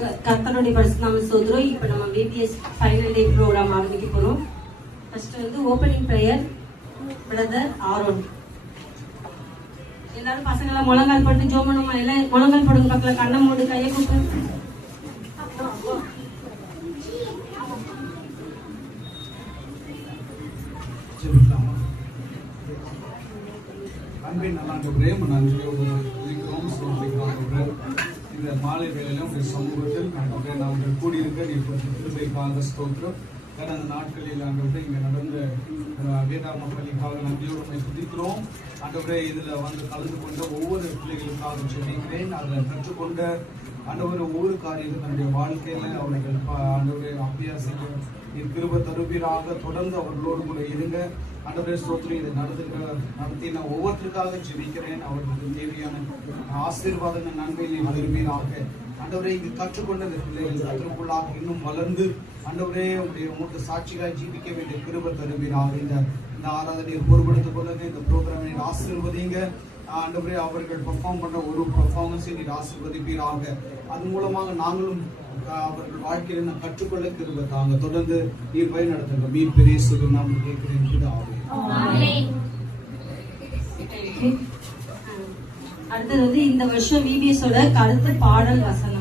கர்த்தருடைய பரிசு நாம ஸ்தோத்திரம். இப்போ நம்ம VBS ஃபைனல் டே ப்ரோக்ராம் ஆரம்பிக்க போறோம். ஃபர்ஸ்ட் வந்து ஓப்பனிங் ப்ரேயர் பிரதர் ஆரோன். எல்லாரும் பசங்களை முழங்கால் போட்டு ஜோம் பண்ணுமா? எல்லாம் முழங்கால் போடுங்க. பக்கத்துல கண்ணை மூடு, கையை கூப்பிட்டு அன்பின் நல்லாண்டவரே நன்றியோடு இந்த மாலை வேளையிலும் உடைய சமூகத்தில் நாங்கள் கூடியிருக்க நீ திருப்பைக்காக ஸ்தோத்திரம். கடந்த நாட்களில் ஆண்டவரே இங்கே நடந்த வேதாம பள்ளிக்காக நன்றியோடு துதிக்கிறோம். ஆண்டவரே இதில் வந்து கலந்து கொண்ட ஒவ்வொரு பிள்ளைகளுக்காக சொல்லிக்கிறேன். அதில் கற்றுக்கொண்ட ஆண்டவர் ஒவ்வொரு காரியமும் தன்னுடைய வாழ்க்கையில அவர்கள் ஆண்டவரை அபியாசிக்க கிருபை தருவீராக. தொடர்ந்து அவர்களோடு கூட இருங்க. ஆண்டவரே ஸ்தோத்திரம். இதை நடத்தி நான் ஒவ்வொருத்தருக்காக ஜெபிக்கிறேன். அவர்களுக்கு தேவையான ஆசீர்வாதங்கள் நன்மையை தருவீராக. ஆண்டவரே இங்கு கற்றுக்கொண்ட இந்த பிள்ளைகள் அதற்குள்ளாக இன்னும் வளர்ந்து ஆண்டவரே உங்களுடைய சாட்சியாக ஜீவிக்க வேண்டிய கிருபை தருவீராக. இந்த ஆராதனையை பொறுப்படுத்திக் கொள்ளுங்க. இந்த ப்ரோக்ராமை ஆசீர்வதிங்க. ஆண்டவரே அவர்கள் பெர்ஃபார்ம் பண்ண ஒரு பெர்ஃபார்மன்ஸை நீர் ஆசீர்வதிப்பீராக. அது மூலமாக நாங்களும் அவர்கள் வாழ்க்கையில கற்றுக்கொள்ள கிருபை தாங்க. தொடர்ந்து நீர் வழி நடத்துங்க. மீன் பெரிய சுகம் நாம் கேட்கிறேன். அடுத்தது வந்து இந்த வருஷம் VBSோட கருத்து பாடல் வசனம்.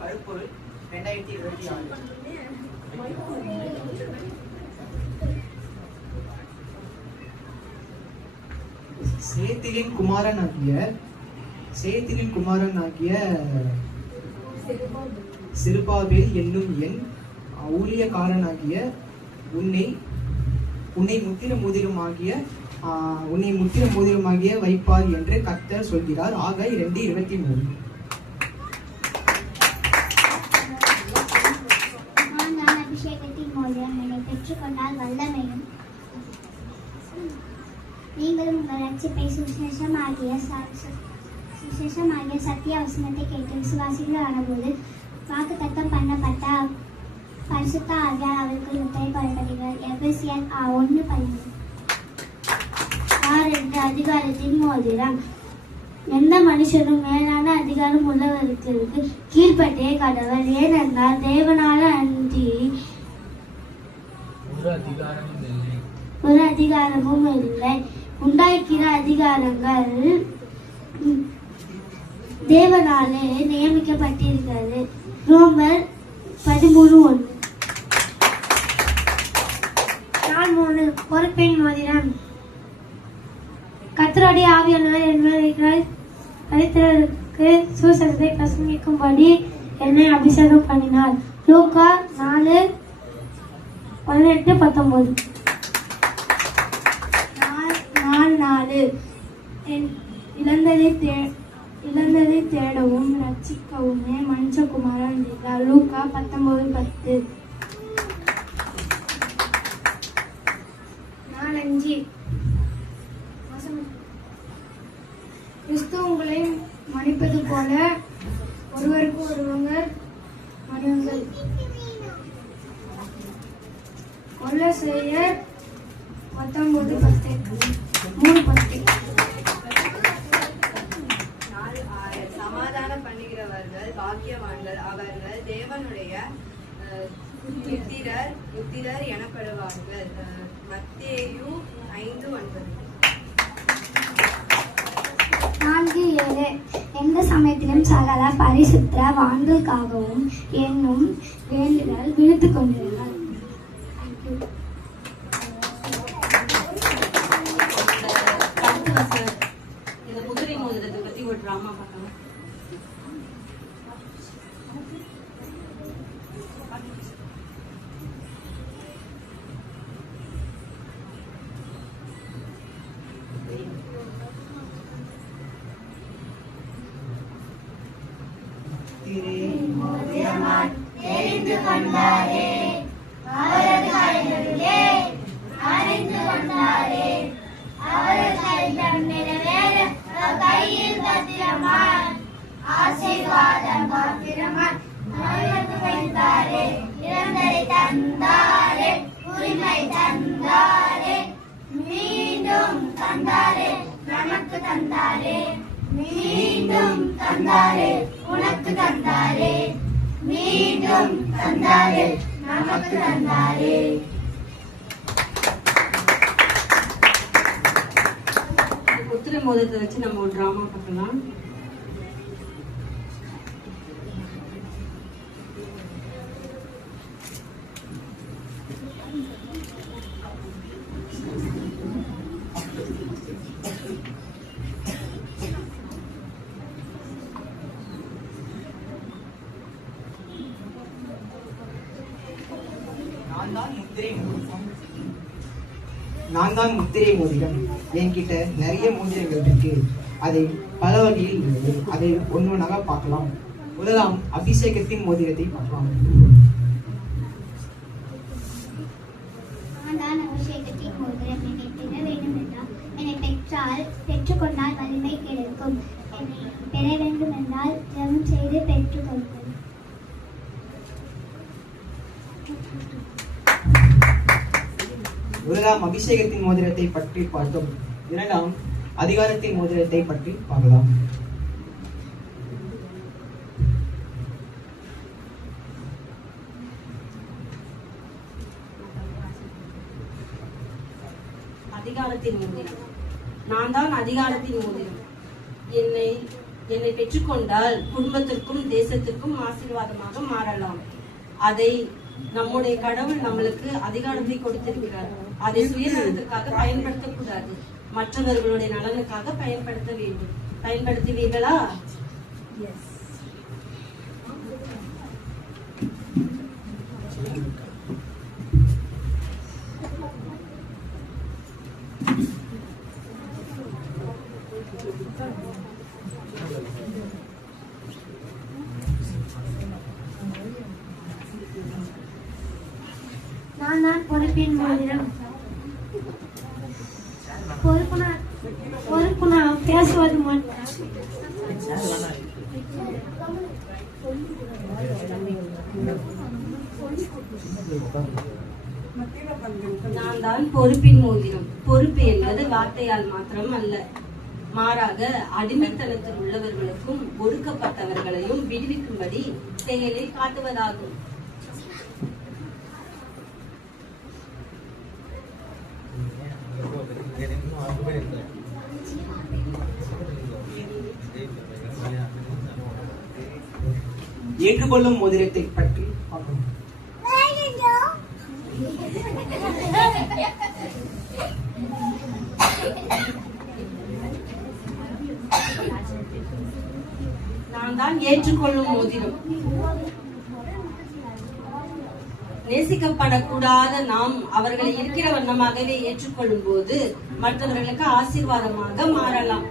கருப்பொருள் 2026. சேத்திலின் குமாரனாகிய சிறுபாபேல் என்னும் என் ஊழியக்காரனாகிய உன்னை முத்திர மோதிரமாகிய வைப்பார் என்று கர்த்தர் சொல்கிறார். ஆக 2:23. பெற்றுக்கொண்டால் வல்லமையும் நீங்களும் உங்கள் ரட்சிப்பை சுசேஷமாகிய சத்திய வசனத்தை கேட்டு விசுவாசிகள் ஆனபோது வாக்கு தத்தம் பண்ணப்பட்ட பரிசுத்த ஆகியார் அவர்கள் முத்திரைப்படப்படுகிறார். எபேசியர் 1:12. 6 அதிகாரத்தின் மோதிரம். எந்த மனுஷனும் மேலான அதிகாரம் உள்ளவர்களுக்கு கீழ்பட்டே கடவுள். ஏனென்றால் தேவனால அன்றி ஒரு அதிகாரமும் இல்லை. உண்டாக்கிற அதிகாரங்கள் தேவனாலே நியமிக்கப்பட்டிருக்கிறது. ரோமர் 13:1. 3 பொறுப்பின் மோதிரம். கர்த்தருடைய ஆவியானவர் என்மேல் தரித்திரருக்கு சுவிசேஷத்தை பிரசங்கிக்கும்படி என்னை அபிஷேகம் பண்ணினார். லூக்கா 4:18-19. 4 இழந்ததை தேடவும் ரட்சிக்கவுமே மனுஷகுமாரன் வந்தார். லூக்கா 19:10. 4:5 கிறிஸ்து உங்களை மன்னிப்பது போல ஒருவருக்கு ஒருவர் மன்னியுங்கள். கொலோசியர் 19:10. சமாதானம் பண்ணுகிறவர்கள் பாக்கியவான்கள், அவர்கள் தேவனுடைய புத்திரர் எனப்படுவார்கள். மத்தேயு 5:9. 4:7 எந்த சமயத்திலும் சகல பரிசுத்த வான்களுக்காகவும் என்னும் வேண்டுதல் விழுத்துக் கொண்டிருந்தார். இந்த முதிரை மோதிரத்தை பத்தி ஒரு டிராமா பார்க்கலாம். தெரிந்து கொண்டாரே அவரது கைகளிலே அறிந்து கொண்டாரே அவரது கைகள் நிறைவேற கையில் பத்திரமாய் ஆசீர்வாதம் பத்திரமாய் அவரது வைத்தாரே இறந்தரை தந்தாரே உரிமை தந்தாரே மீண்டும் தந்தாரே நமக்கு தந்தாரே மீண்டும் தந்தாரே உனக்கு தந்தாரே மீண்டும் தந்தாரே நமக்கு தந்தாரே. முத்திரை மோதிரத்தை வச்சு நம்ம ஒரு டிராமா பார்க்கலாம். நான் தான் முத்திரை மோதிரம். என்கிட்ட நிறைய மோதிரங்கள் இருக்கு. அதை பல வகையில் உள்ளது. அதை ஒன்னொன்னாக பார்க்கலாம். முதலாம் அபிஷேகத்தின் மோதிரத்தை பார்க்கலாம். நான் தான் அபிஷேகத்தின் மோதிரம். என்னை பெற வேண்டும் என்றால் என்னை பெற்றுக்கொண்டால் வலிமை கிடைக்கும். என்னை பெற வேண்டும் என்றால் ஜெபம் செய்து பெற்றுக்கொள்ளும். முதலாம் அபிஷேகத்தின் மோதிரத்தை பற்றி பார்த்தோம். இரண்டாம் அதிகாரத்தின் மோதிரத்தை பற்றி பார்க்கலாம். அதிகாரத்தின் மோதிரம். நான் தான் அதிகாரத்தின் மோதிரம். என்னை பெற்றுக்கொண்டால் குடும்பத்திற்கும் தேசத்திற்கும் ஆசீர்வாதமாக மாறலாம். அதை நம்முடைய கடவுள் நம்மளுக்கு அதிகாரத்தை கொடுத்திருக்கிறார். அதை சுயநலத்துக்காக பயன்படுத்தக்கூடாது, மற்றவர்களுடைய நலனுக்காக பயன்படுத்த வேண்டும். பயன்படுத்துவீர்களா? நான் தான் பொறுப்பின் மோதிரம். பொறுப்பு நான் பேசுவது மட்டும். நான் தான் பொறுப்பின் மோதிரம். பொறுப்பு என்பது வார்த்தையால் மாத்திரம் அல்ல, மாறாக அடிமைத்தனத்தில் உள்ளவர்களுக்கும் ஒடுக்கப்பட்டவர்களையும் விடுவிக்கும்படி செயலை காட்டுவதாகும். ஏற்றுக்கொள்ளும் மோதிரத்தை பற்றி பார்க்கலாம். நான் தான் ஏற்றுக்கொள்ளும் மோதிரம். நேசிக்கப்படக்கூடாத நாம் அவர்களை இருக்கிற வண்ணமாகவே ஏற்றுக்கொள்ளும் போது மற்றவர்களுக்கு ஆசீர்வாதமாக மாறலாம்.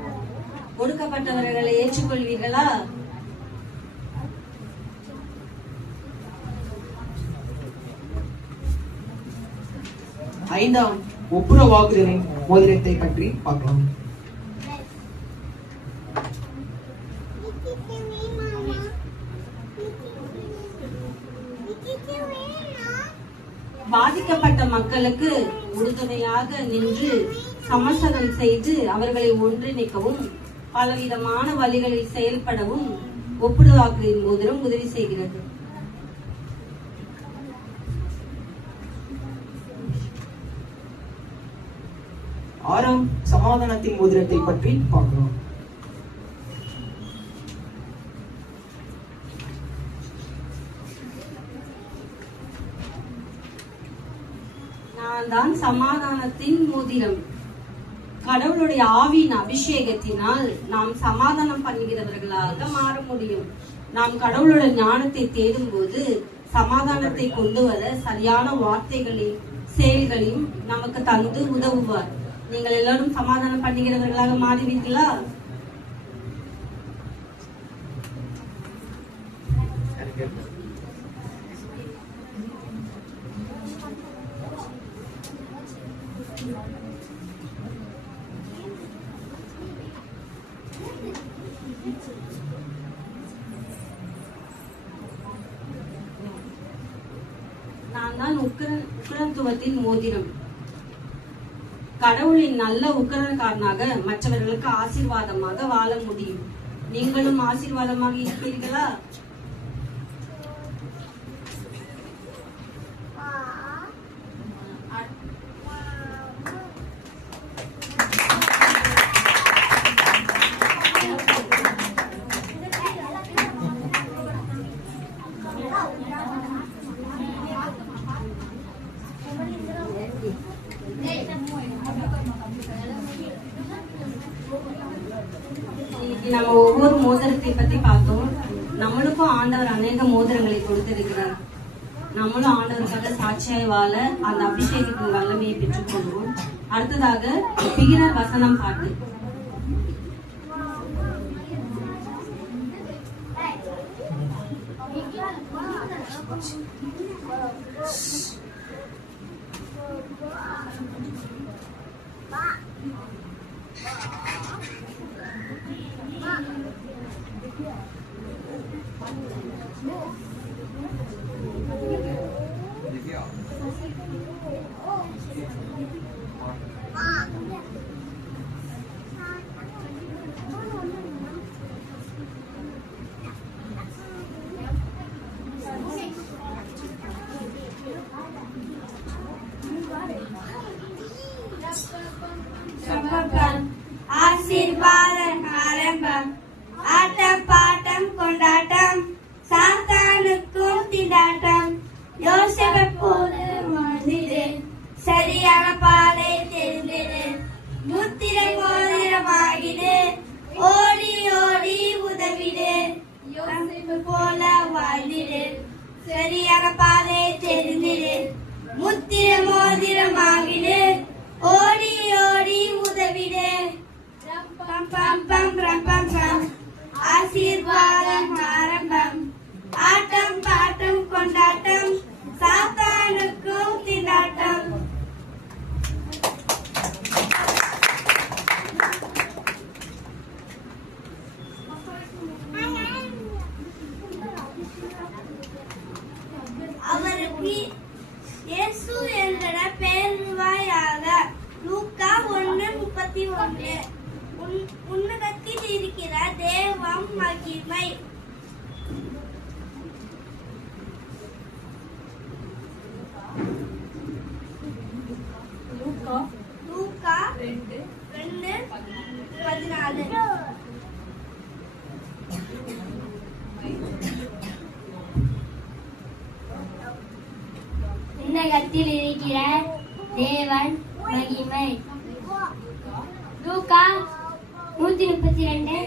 ஒடுக்கப்பட்டவர்களை ஏற்றுக்கொள்வீர்களா? ஐந்தாம் ஒப்புரவாகுதலின் மோதிரத்தை பற்றி பார்க்கலாம். பாதிக்கப்பட்ட மக்களுக்கு உறுதுணையாக நின்று சமசரம் செய்து அவர்களை ஒன்றிணைக்கவும் பலவிதமான வழிகளில் செயல்படவும் ஒப்புரவாக்குதலின் மோதிரம் உதவி செய்கிறது. ஆறாம் சமாதானத்தின் மோதிரத்தை பற்றி பார்க்கலாம். நான் தான் சமாதானத்தின் மோதிரம். கடவுளுடைய ஆவியின் அபிஷேகத்தினால் நாம் சமாதானம் பண்ணுகிறவர்களாக மாற முடியும். நாம் கடவுளோட ஞானத்தை தேடும் போது சமாதானத்தை கொண்டு வர சரியான வார்த்தைகளையும் செயல்களையும் நமக்கு தந்து உதவுவார். நீங்கள் எல்லாரும் சமாதானம் பண்ணுகிறவர்களாக மாறுவீர்களா? நான் தான் உக்கிரத்துவத்தின் மோதிரம். கடவுளின் நல்ல உக்கிரக்காரனாக மற்றவர்களுக்கு ஆசீர்வாதமாக வாழ முடியும். நீங்களும் ஆசீர்வாதமாக இருப்பீர்களா? நம்ம ஒவ்வொரு மோதிரத்தை பத்தி பார்த்தோம். நம்மளுக்கும் ஆண்டவர் அநேக மோதிரங்களை கொடுத்திருக்கிறார். நம்மளும் ஆண்டவருக்காக சாட்சியாய் வாழ அந்த அபிஷேகத்தின் வல்லமையை பெற்றுக் கொள்வோம். அடுத்ததாக பிகினர் வசனம் பாட்டு. ஆசீர்வாதம் ஆரம்பம், ஆட்டம் பாட்டம் கொண்டாட்டம், சாத்தானுக்கும் திண்டாட்டம். யோசேப்பை போல வாழ்ந்திடு, சரியான பாதை தெரிந்திடு, முத்திரை மோதிரமாகிடு, ஓடி ஓடி உதவிடு. யோசேப்பை போல வாழ்ந்திடு, சரியான பாதை தெரிந்திடு, முத்திரை மோதிரமாகிடு, ஓடி ஓடி உதவிடு. பம் பம் பம் பம் பம் பம், ஆசீர்வாதம் ஆரம்பம், ஆட்டம் பாட்டம் கொண்டாட்டம், சாத்தானுக்கும் திண்டாட்டம். அவருக்கு இயேசு என்ற பெயர்வாயாக. லூக்கா 1:31. உன்னதத்தில் இருக்கிற தேவம் மகிமை. லூக்கா 2:14. உன்னதத்தில் இருக்கிற தேவன் மகிமை. லூக்கா 132:2-14.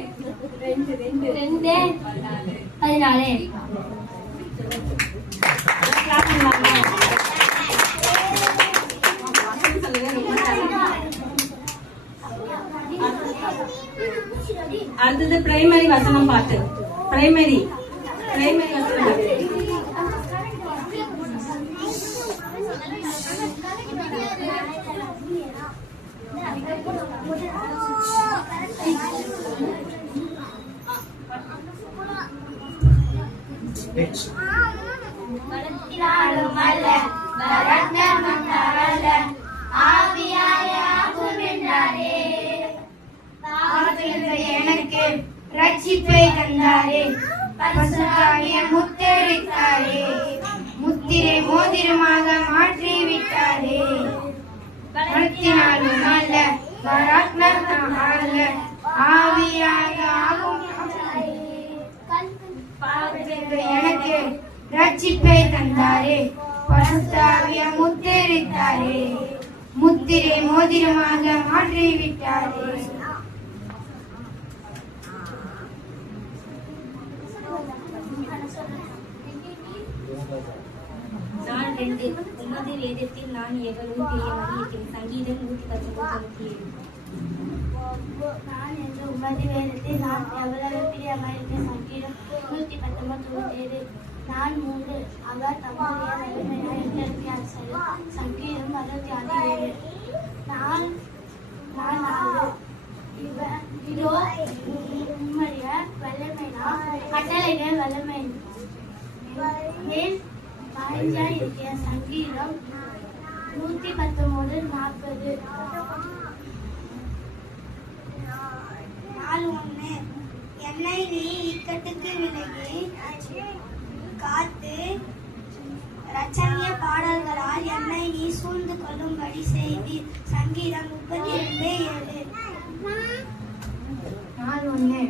அடுத்தது பிரைமரி வசனம் பாட்டு. பிரைமரி வசனம் பாட்டு. பலத்தினாலும் அல்ல, பராக்கிரமத்தால் அல்ல, ஆவியாயாகும் என்றாரே. பாவத்திலிருந்து எனக்கு ரட்சிப்பை தந்தாரே, பரிசுத்தாவியை முத்திரித்தாரே, முத்திரை மோதிரமாக மாற்றிவிட்டாரே. பலத்தினாலும் அல்ல, பராக்கிரமத்தால் அல்ல, ஆவியாயாகும் பாவத்திலிருந்து எனக்கு ரட்சிப்பை தந்தாரே, பரிசுத்தாவியை முத்திரித்தாரே, முத்திரை மோதிரமாக மாற்றிவிட்டாரே. நாள் 2. உமது வேதத்தில் நான் எவ்வளவு பெரிய மதியத்தின். சங்கீதம் 119:7. நான் என்று உமது வேதத்தில் நான் எவ்வளவு பிரியமாயிருக்கேன். சங்கீதம் 119:7. நான் 3. அவர் தம்முடைய வல்லமையால் எங்களுக்கு அருள். சங்கீதம் 66:7. நான் 4. இதோ உம்முடைய வல்லமையினால் கட்டளைகள் வல்லமை மேல் பஞ்சாயத்திய சங்கீதம் 119:40. நாள் 1. என்னை நீ இக்கட்டுக்கு விலகி காத்து ரச்சனிய பாடல்களால் என்னை நீ சூழ்ந்து கொள்ளும்படி செய்தி. சங்கீதம் 32:7. நாள் 1.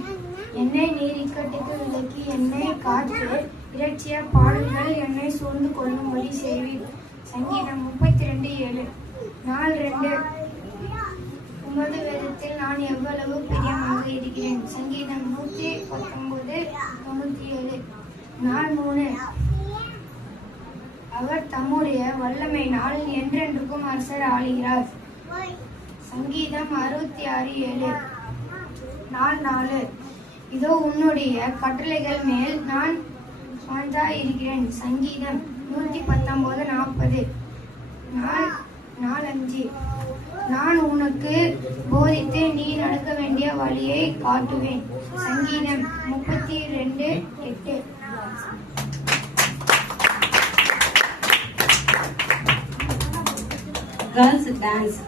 என்னை நீர் இக்கட்டுக்கு விலக்கி என்னை காத்து இறைச்சிய பாடல்கள் என்னை சூழ்ந்து கொள்ளும்படி செய்வீர். சங்கீதம் 32:7. நாள் 2. உமது வேதத்தில் நான் எவ்வளவு பிரியமாக இருக்கிறேன். சங்கீதம் 119:97. நாள் 3. அவர் தம்முடைய வல்லமையினால் என்றென்றுக்கும் அரசர் ஆளுகிறார். சங்கீதம் 66:7. நாள் 4. இதோ உன்னுடைய கட்டளைகள் மேல் நான் சாய்ந்தாயிருக்கிறேன். சங்கீதம் 119:40. நாள் 5. நான் உனக்கு போதித்து நீ நடக்க வேண்டிய வழியை காட்டுவேன். சங்கீதம் 32:8. Girls dance.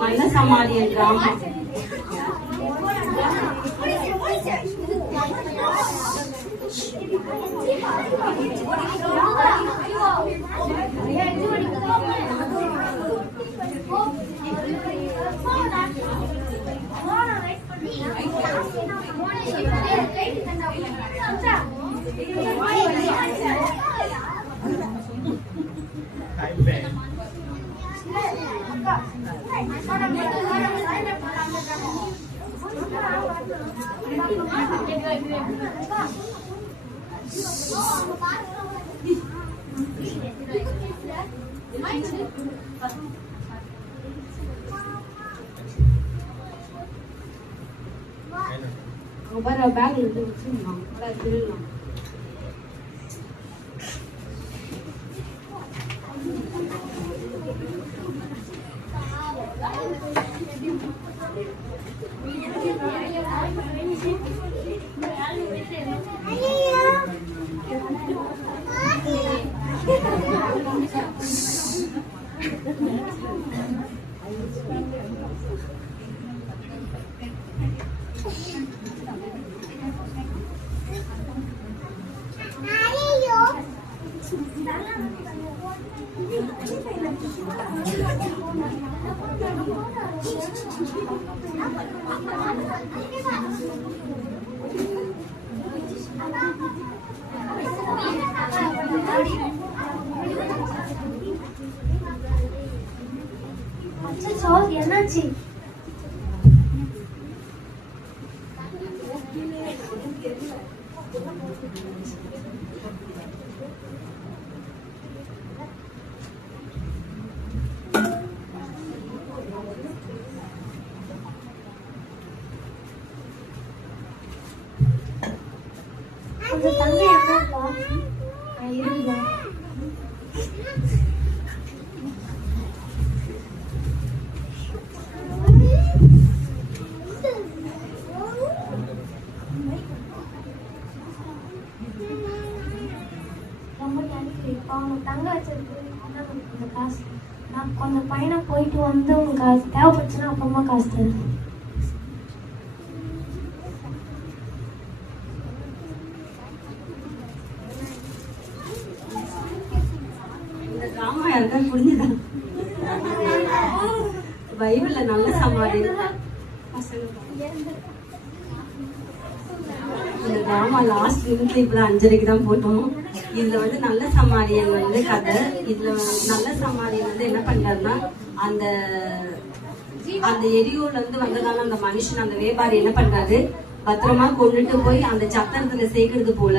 மன்னசமாரிய டிராமா. Thank you. பேக்ல இருந்து வச்சிருந்தான் திருடலாம். என்னாச்சு? உங்க தங்கை என்னப்பா? இருங்க. ரொம்ப நன்றி. அவங்க தங்க வச்சிருக்கு இந்த காசு. நான் கொஞ்சம் பயணம் போயிட்டு வந்து உங்களுக்கு தேவைப்பட்டுச்சுன்னா அப்புறமா காசு தருவேன். இந்த டிராமா யாருக்காவது புரிஞ்சுதா? பைபிள்ல நல்ல சமாதி. இந்த டிராமா லாஸ்ட் நிமிஷம் இப்பதான் 5:30க்கு தான் போட்டோம். இதுல வந்து நல்ல சமாரியன் வந்து கதை. இதுல நல்ல சமாரியன் வந்து என்ன பண்றாருன்னா, அந்த அந்த எரியூர்ல இருந்து வந்ததால அந்த மனுஷன் அந்த வியாபாரி என்ன பண்றாரு, பத்திரமா கொண்டுட்டு போய் அந்த சத்திரத்துல சேர்க்கறது போல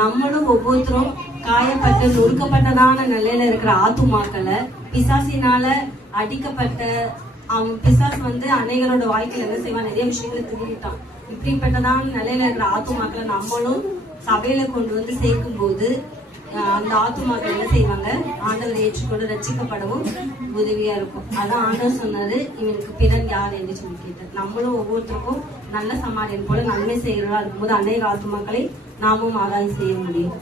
நம்மளும் ஒவ்வொருத்தரும் காயப்பட்டு நொறுக்கப்பட்டதான நிலையில இருக்கிற ஆத்துமாக்களை பிசாசினால அடிக்கப்பட்ட அவன் பிசாசு வந்து அனைவரோட வாழ்க்கையில என்ன செய்வான், நிறைய விஷயங்களை திருடிட்டான். இப்படிப்பட்டதான நிலையில இருக்கிற ஆத்துமாக்களை நம்மளும் சபையில கொண்டு வந்து சேர்க்கும் போது அந்த ஆத்துமாக்கள் என்ன செய்வாங்க, ஆண்டவரை ஏற்றுக்கொண்டு ரட்சிக்கப்படவும் உதவியா இருக்கும். அதான் ஆண்டவர் சொன்னாரு, இவனுக்கு பிறன் யார் என்று சொல்லி கேட்டார். நம்மளும் ஒவ்வொருத்தருக்கும் நல்ல சமாரியன் போல நன்மை செய்கிறதா இருக்கும்போது அநேக ஆத்துமாக்களை நாமும் ஆதாயம் செய்ய முடியும்.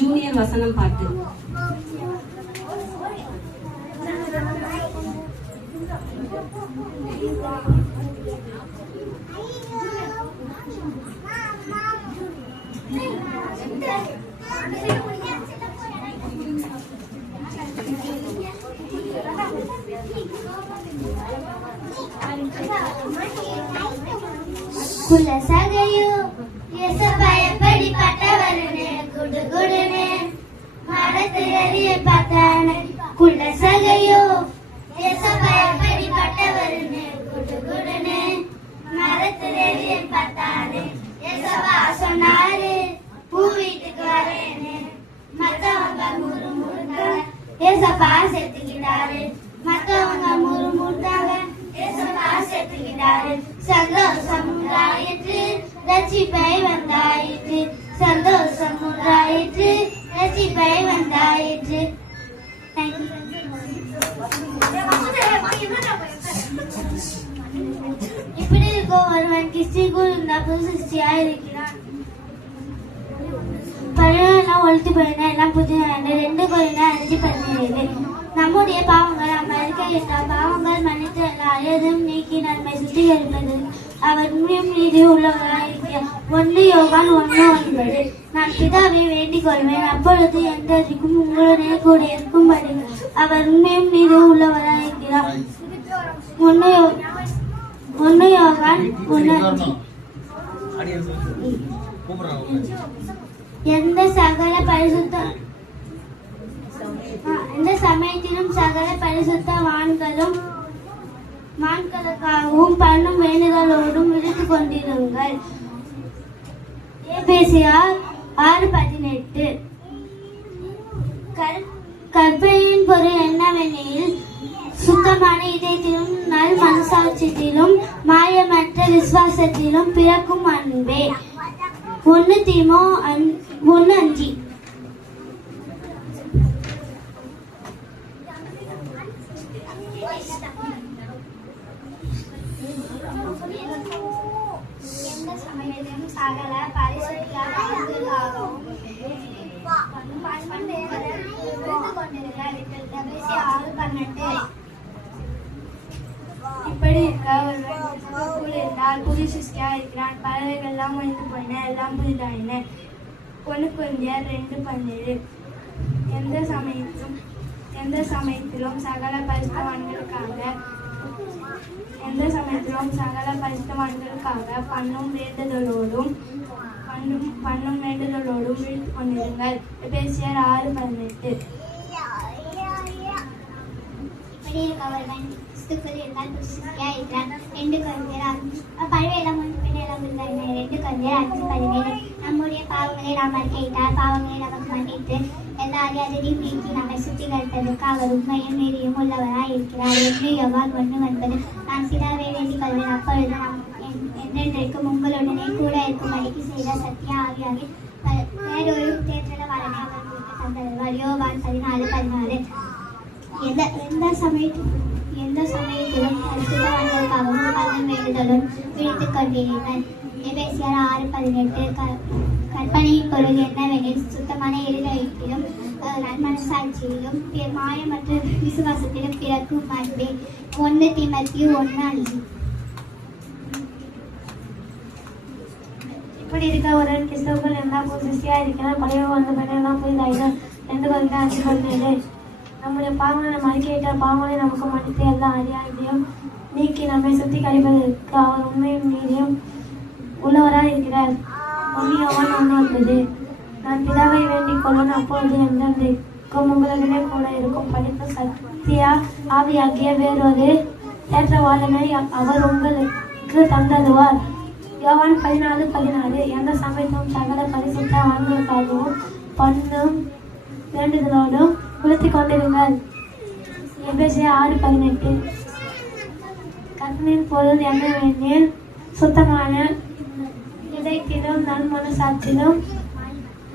ஜூனியர் வசனம் பாட்டு. குலசகையோ பயப்படிப்பட்டவருனே குடுகுடுனே மரத்து எரிய பார்த்தானே. குலசகையோ பயப்படிப்பட்டவருனே குடுகுடுனே மரத்து எரிய பார்த்தானே. ஏசப்பா சொன்னாரு பூ வீட்டுக்கு வரேன்னு, மத்தவங்க முறுமுறுத்தாங்க, ஏசப்பா செத்துக்கிட்டாரு. மத்தவங்க முறுமுறுத்தாங்க, ஏசப்பா செத்துக்கிட்டாரு. சந்தோஷம் உண்டாயிற்று, ரட்சிப்பை வந்தாயிற்று. சந்தோஷம் உண்டாயிற்று, ரட்சிப்பை வந்தாயிற்று. இப்படி இருக்கும் ஒருவன் கிறிஸ்துக்குள் இந்த புது சிருஷ்டியா இருக்கிறான். பழையெல்லாம் ஒழித்து போயினா எல்லாம் புதிய 2 கொரிந்தியர் 5:17. நம்முடைய பாவங்கள் நம்ம இருக்க பாவங்கள் மன்னித்து அனைதும் நீக்கி நன்மை சுத்திகரிப்பது அவர் நீதி உள்ளவராக இருக்கிறார். 1 யோவான் 1:9. நான் பிதாவை வேண்டிக் கொள்வேன், அப்பொழுது என்றைக்கும் உங்களுடைய கூட இருக்கும்படி அவர் உண்மையும் நீதி உள்ளவராக இருக்கிறார். 1 யோவான் 1. எந்த சமயத்திலும் சகல பரிசுத்தவான்களும் மான்களுக்காகவும் பண்ணும் வேண்டுதலோடும் விழித்துக் கொண்டிருங்கள். எபேசியர் 6:18. கற்பனையின் பொருள் என்னவெனில் சுத்தமான இதயத்திலும் நல் மனசாட்சியிலும் மாயமற்ற விசுவாசத்திலும் பிறக்கும் அன்பே. 1 தீமோ 1:5. எந்த சமயத்திலும் சகல பரிசுத்தவான்களுக்காகவும் இப்படி இருக்க ஒருவன் இருந்தால் புது சிருஷ்டியா இருக்கிறான். பறவைகள் எல்லாம் ஒழிந்து போயின, எல்லாம் புதிதாயின. 1 கொரிந்தியர் 2:17. எந்த சமயத்திலும் சகல பரிசுத்தவான்களுக்காக பண்ணும் வேண்டுதலோடும் விழித்துக் கொண்டிருங்கள். எபேசியர் 6:18. இப்படி இருக்கவர்கள் கிறிஸ்துக்குள் இருந்தால் புது சிருஷ்டியா இருக்கிறான். 2 கொரிந்தியர் பழமையெல்லாம் முன்பின்னெல்லாம் இருந்தாங்க. 2 கொரிந்தியர் 5:17. நம்முடைய பாவங்களை நாம் அறிக்கையிட்டால் பாவங்களை நமக்கு மன்னித்து எல்லா அறியாதையும் நீக்கி நம்மை சுத்திகரிப்பதற்கு அவர் உண்மையும் நீதியும் உள்ளவராய் இருக்கிறார். 1 யோவான் 1:9. நான் சிலாவை வேண்டிக் கொள்வேன், அப்பொழுது நாம் என்றென்றைக்கும் உங்களுடனே கூட இருக்கும்படிக்கு செய்த சத்திய ஆவியாகி வேறொரு தேற்றவாளனை அவர் உங்களுக்கு தந்தருவார். யோவான் 14:14. எந்த சமயத்திலும் பரிசுத்தவான்களுக்காகவும் பலன் வேண்டுதலும் விழித்துக் கொண்டிருங்கள். எபேசியர் 6:18. கற்பனையின் பொருள் என்னவெனில் சுத்தமான இருதயத்திலும் நன்மனசாட்சியிலும் மாயமற்ற விசுவாசத்திலும் பிறக்கும் அன்பே. 1 தீமோத்தேயு 1:5. இப்படி இருக்க ஒருவன் கிறிஸ்துவுக்குள் இருந்தால் புது சிருஷ்டியா இருக்கிறான். பழைய வந்த பெண்ணெல்லாம் புதிதாயின. 2 கொரிந்தியர் 5:17. நம்முடைய பாவங்களை மறுக்கையிட்டால் பாவங்களை நமக்கு மன்னித்து எல்லா அறியாதையும் நீக்கி நம்மை சுத்திகரிப்பதற்கு அவர் உண்மையும் நீதியும் உள்ளவராக இருக்கிறார். 1 யோவான் 1:9. நான் பிதாவை வேண்டிக் கொள்வேன், அப்பொழுது என்றென்றைக்கும் உங்களுடனே கூட இருக்கும் படித்த சத்திய ஆவியாகிய வேறொரு தேற்றவாளனை அவர் உங்களுக்கு தந்தருவார். யோவான் 14:16. எந்த சமயத்தும் சகல பரிசுத்த ஆண்களுக்காகவும் பண்ணும் வேண்டுதலோடும் விழித்துக் கொண்டிருங்கள். எபேசியர் 6:18. கற்பனையின் பொருள் என்னவெனில் சுத்தமான இதயத்திலும் நல் மனசாட்சியிலும்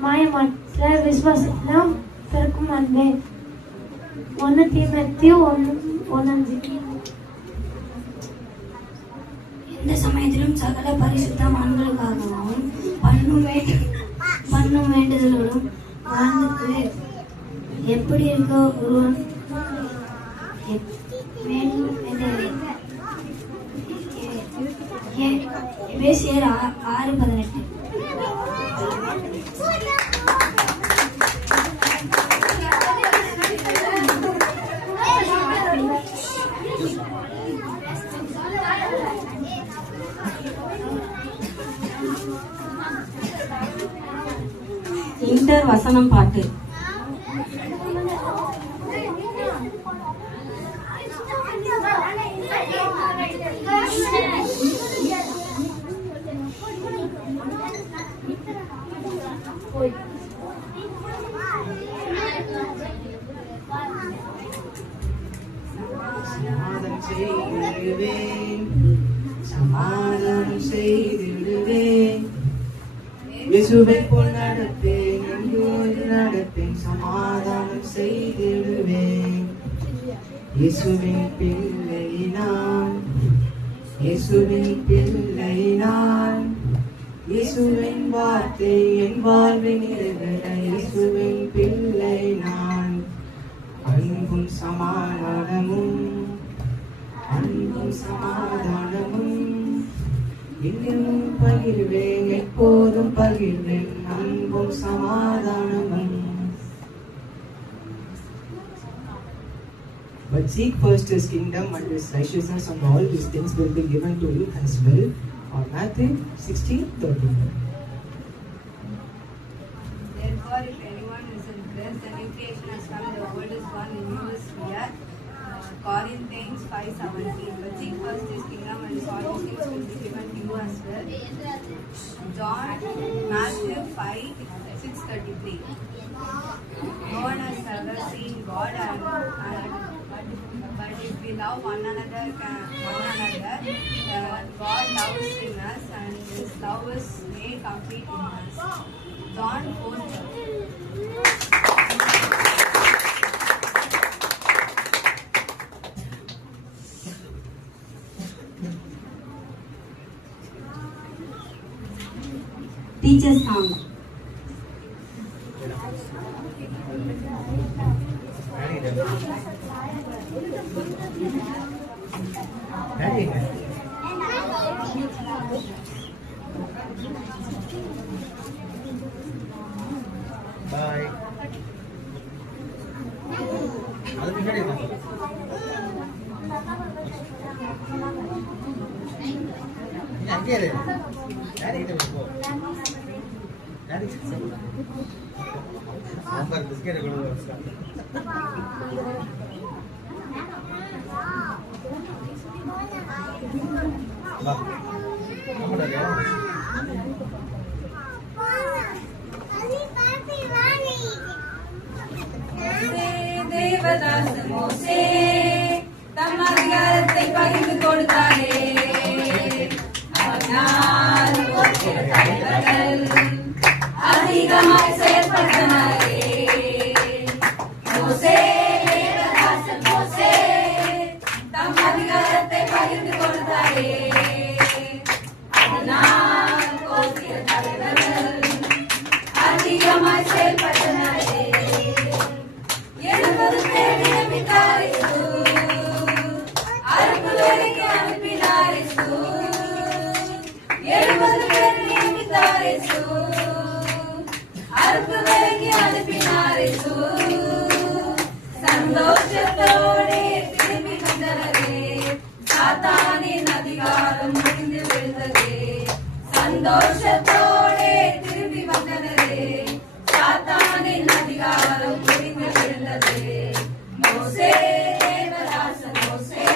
மாயமற்ற விசுவாசத்திலும் பிறக்கும் அன்பே. 1 தீமோத்தேயு 1:5. எந்த சமயத்திலும் சகல பரிசுத்தவான்களுக்காகவும் பண்ணும் வேண்டுதலோடும் வாழ்ந்து எப்படி இருக்க ஒருவன் எபேசியர் 6:18. இன்டர் வசனம் பாட்டு. சமாதானம் செய்திடுவேன். இயேசுவை போல் நடப்பேன், எங்கோடு நடப்பேன், சமாதானம் செய்திடுவேன். இயேசுவின் பிள்ளை நான், இயேசுவின் பிள்ளை நான். இயேசுவின் வார்த்தை என் வாழ்வின் நிறைவேற, இயேசுவின் பிள்ளை நான். அன்பும் சமாதானமும், அன்பும் சமாதானமும் இன்னும் பகிர்வேன், எப்போதும் பகிர்வேன், அன்பும் சமாதானமும். But seek first his kingdom and his righteousness, and all these things will be given to you as well. Or Matthew 16:13. Therefore, if anyone is in Christ, the new creation has come, the old is gone, the new is here. Corinthians 5:17. But seek first His kingdom and all these things will be given to you as well. Matthew 5:6-33. No one has ever seen God, but if we love one another, God loves in us, and His love is made complete in us. John 4:12. Teacher's song. Bye. அது பின்னாடி அங்கே இரு யாரு கிட்ட போ யாரு number biscuit கொடுங்க வா நம்மடா தேவதாசன் மோசே தம் அதிகாரத்தை பகிர்ந்து கொடுத்தாரே. அதனால் தலைவர்கள் அதிகமாய் செயல்பட்டனரே. மோசே தேவதாசன் மோசே தம் அதிகாரத்தை பகிர்ந்து கொடுத்தாரே. அதனால் கோத்திர தலைவர்கள் அதிகமாய் செயல்பட்டனரே. 70 பேர் நியமித்தார் இயேசு, 60 பேருக்கு அனுப்பினார் இயேசு. 70 பேர் நியமித்தார் இயேசு, 60 பேருக்கு அனுப்பினார் இயேசு. சந்தோஷத்தோடு திரும்பி வந்தனரே, சாத்தானின் அதிகாரம் முடிந்து விழுந்ததே. சந்தோஷத்தோடு திரும்பி வந்தனரே, சாத்தானின் அதிகாரம் முடிந்து விழுந்ததே. மோசே தேவதாசன் மோசே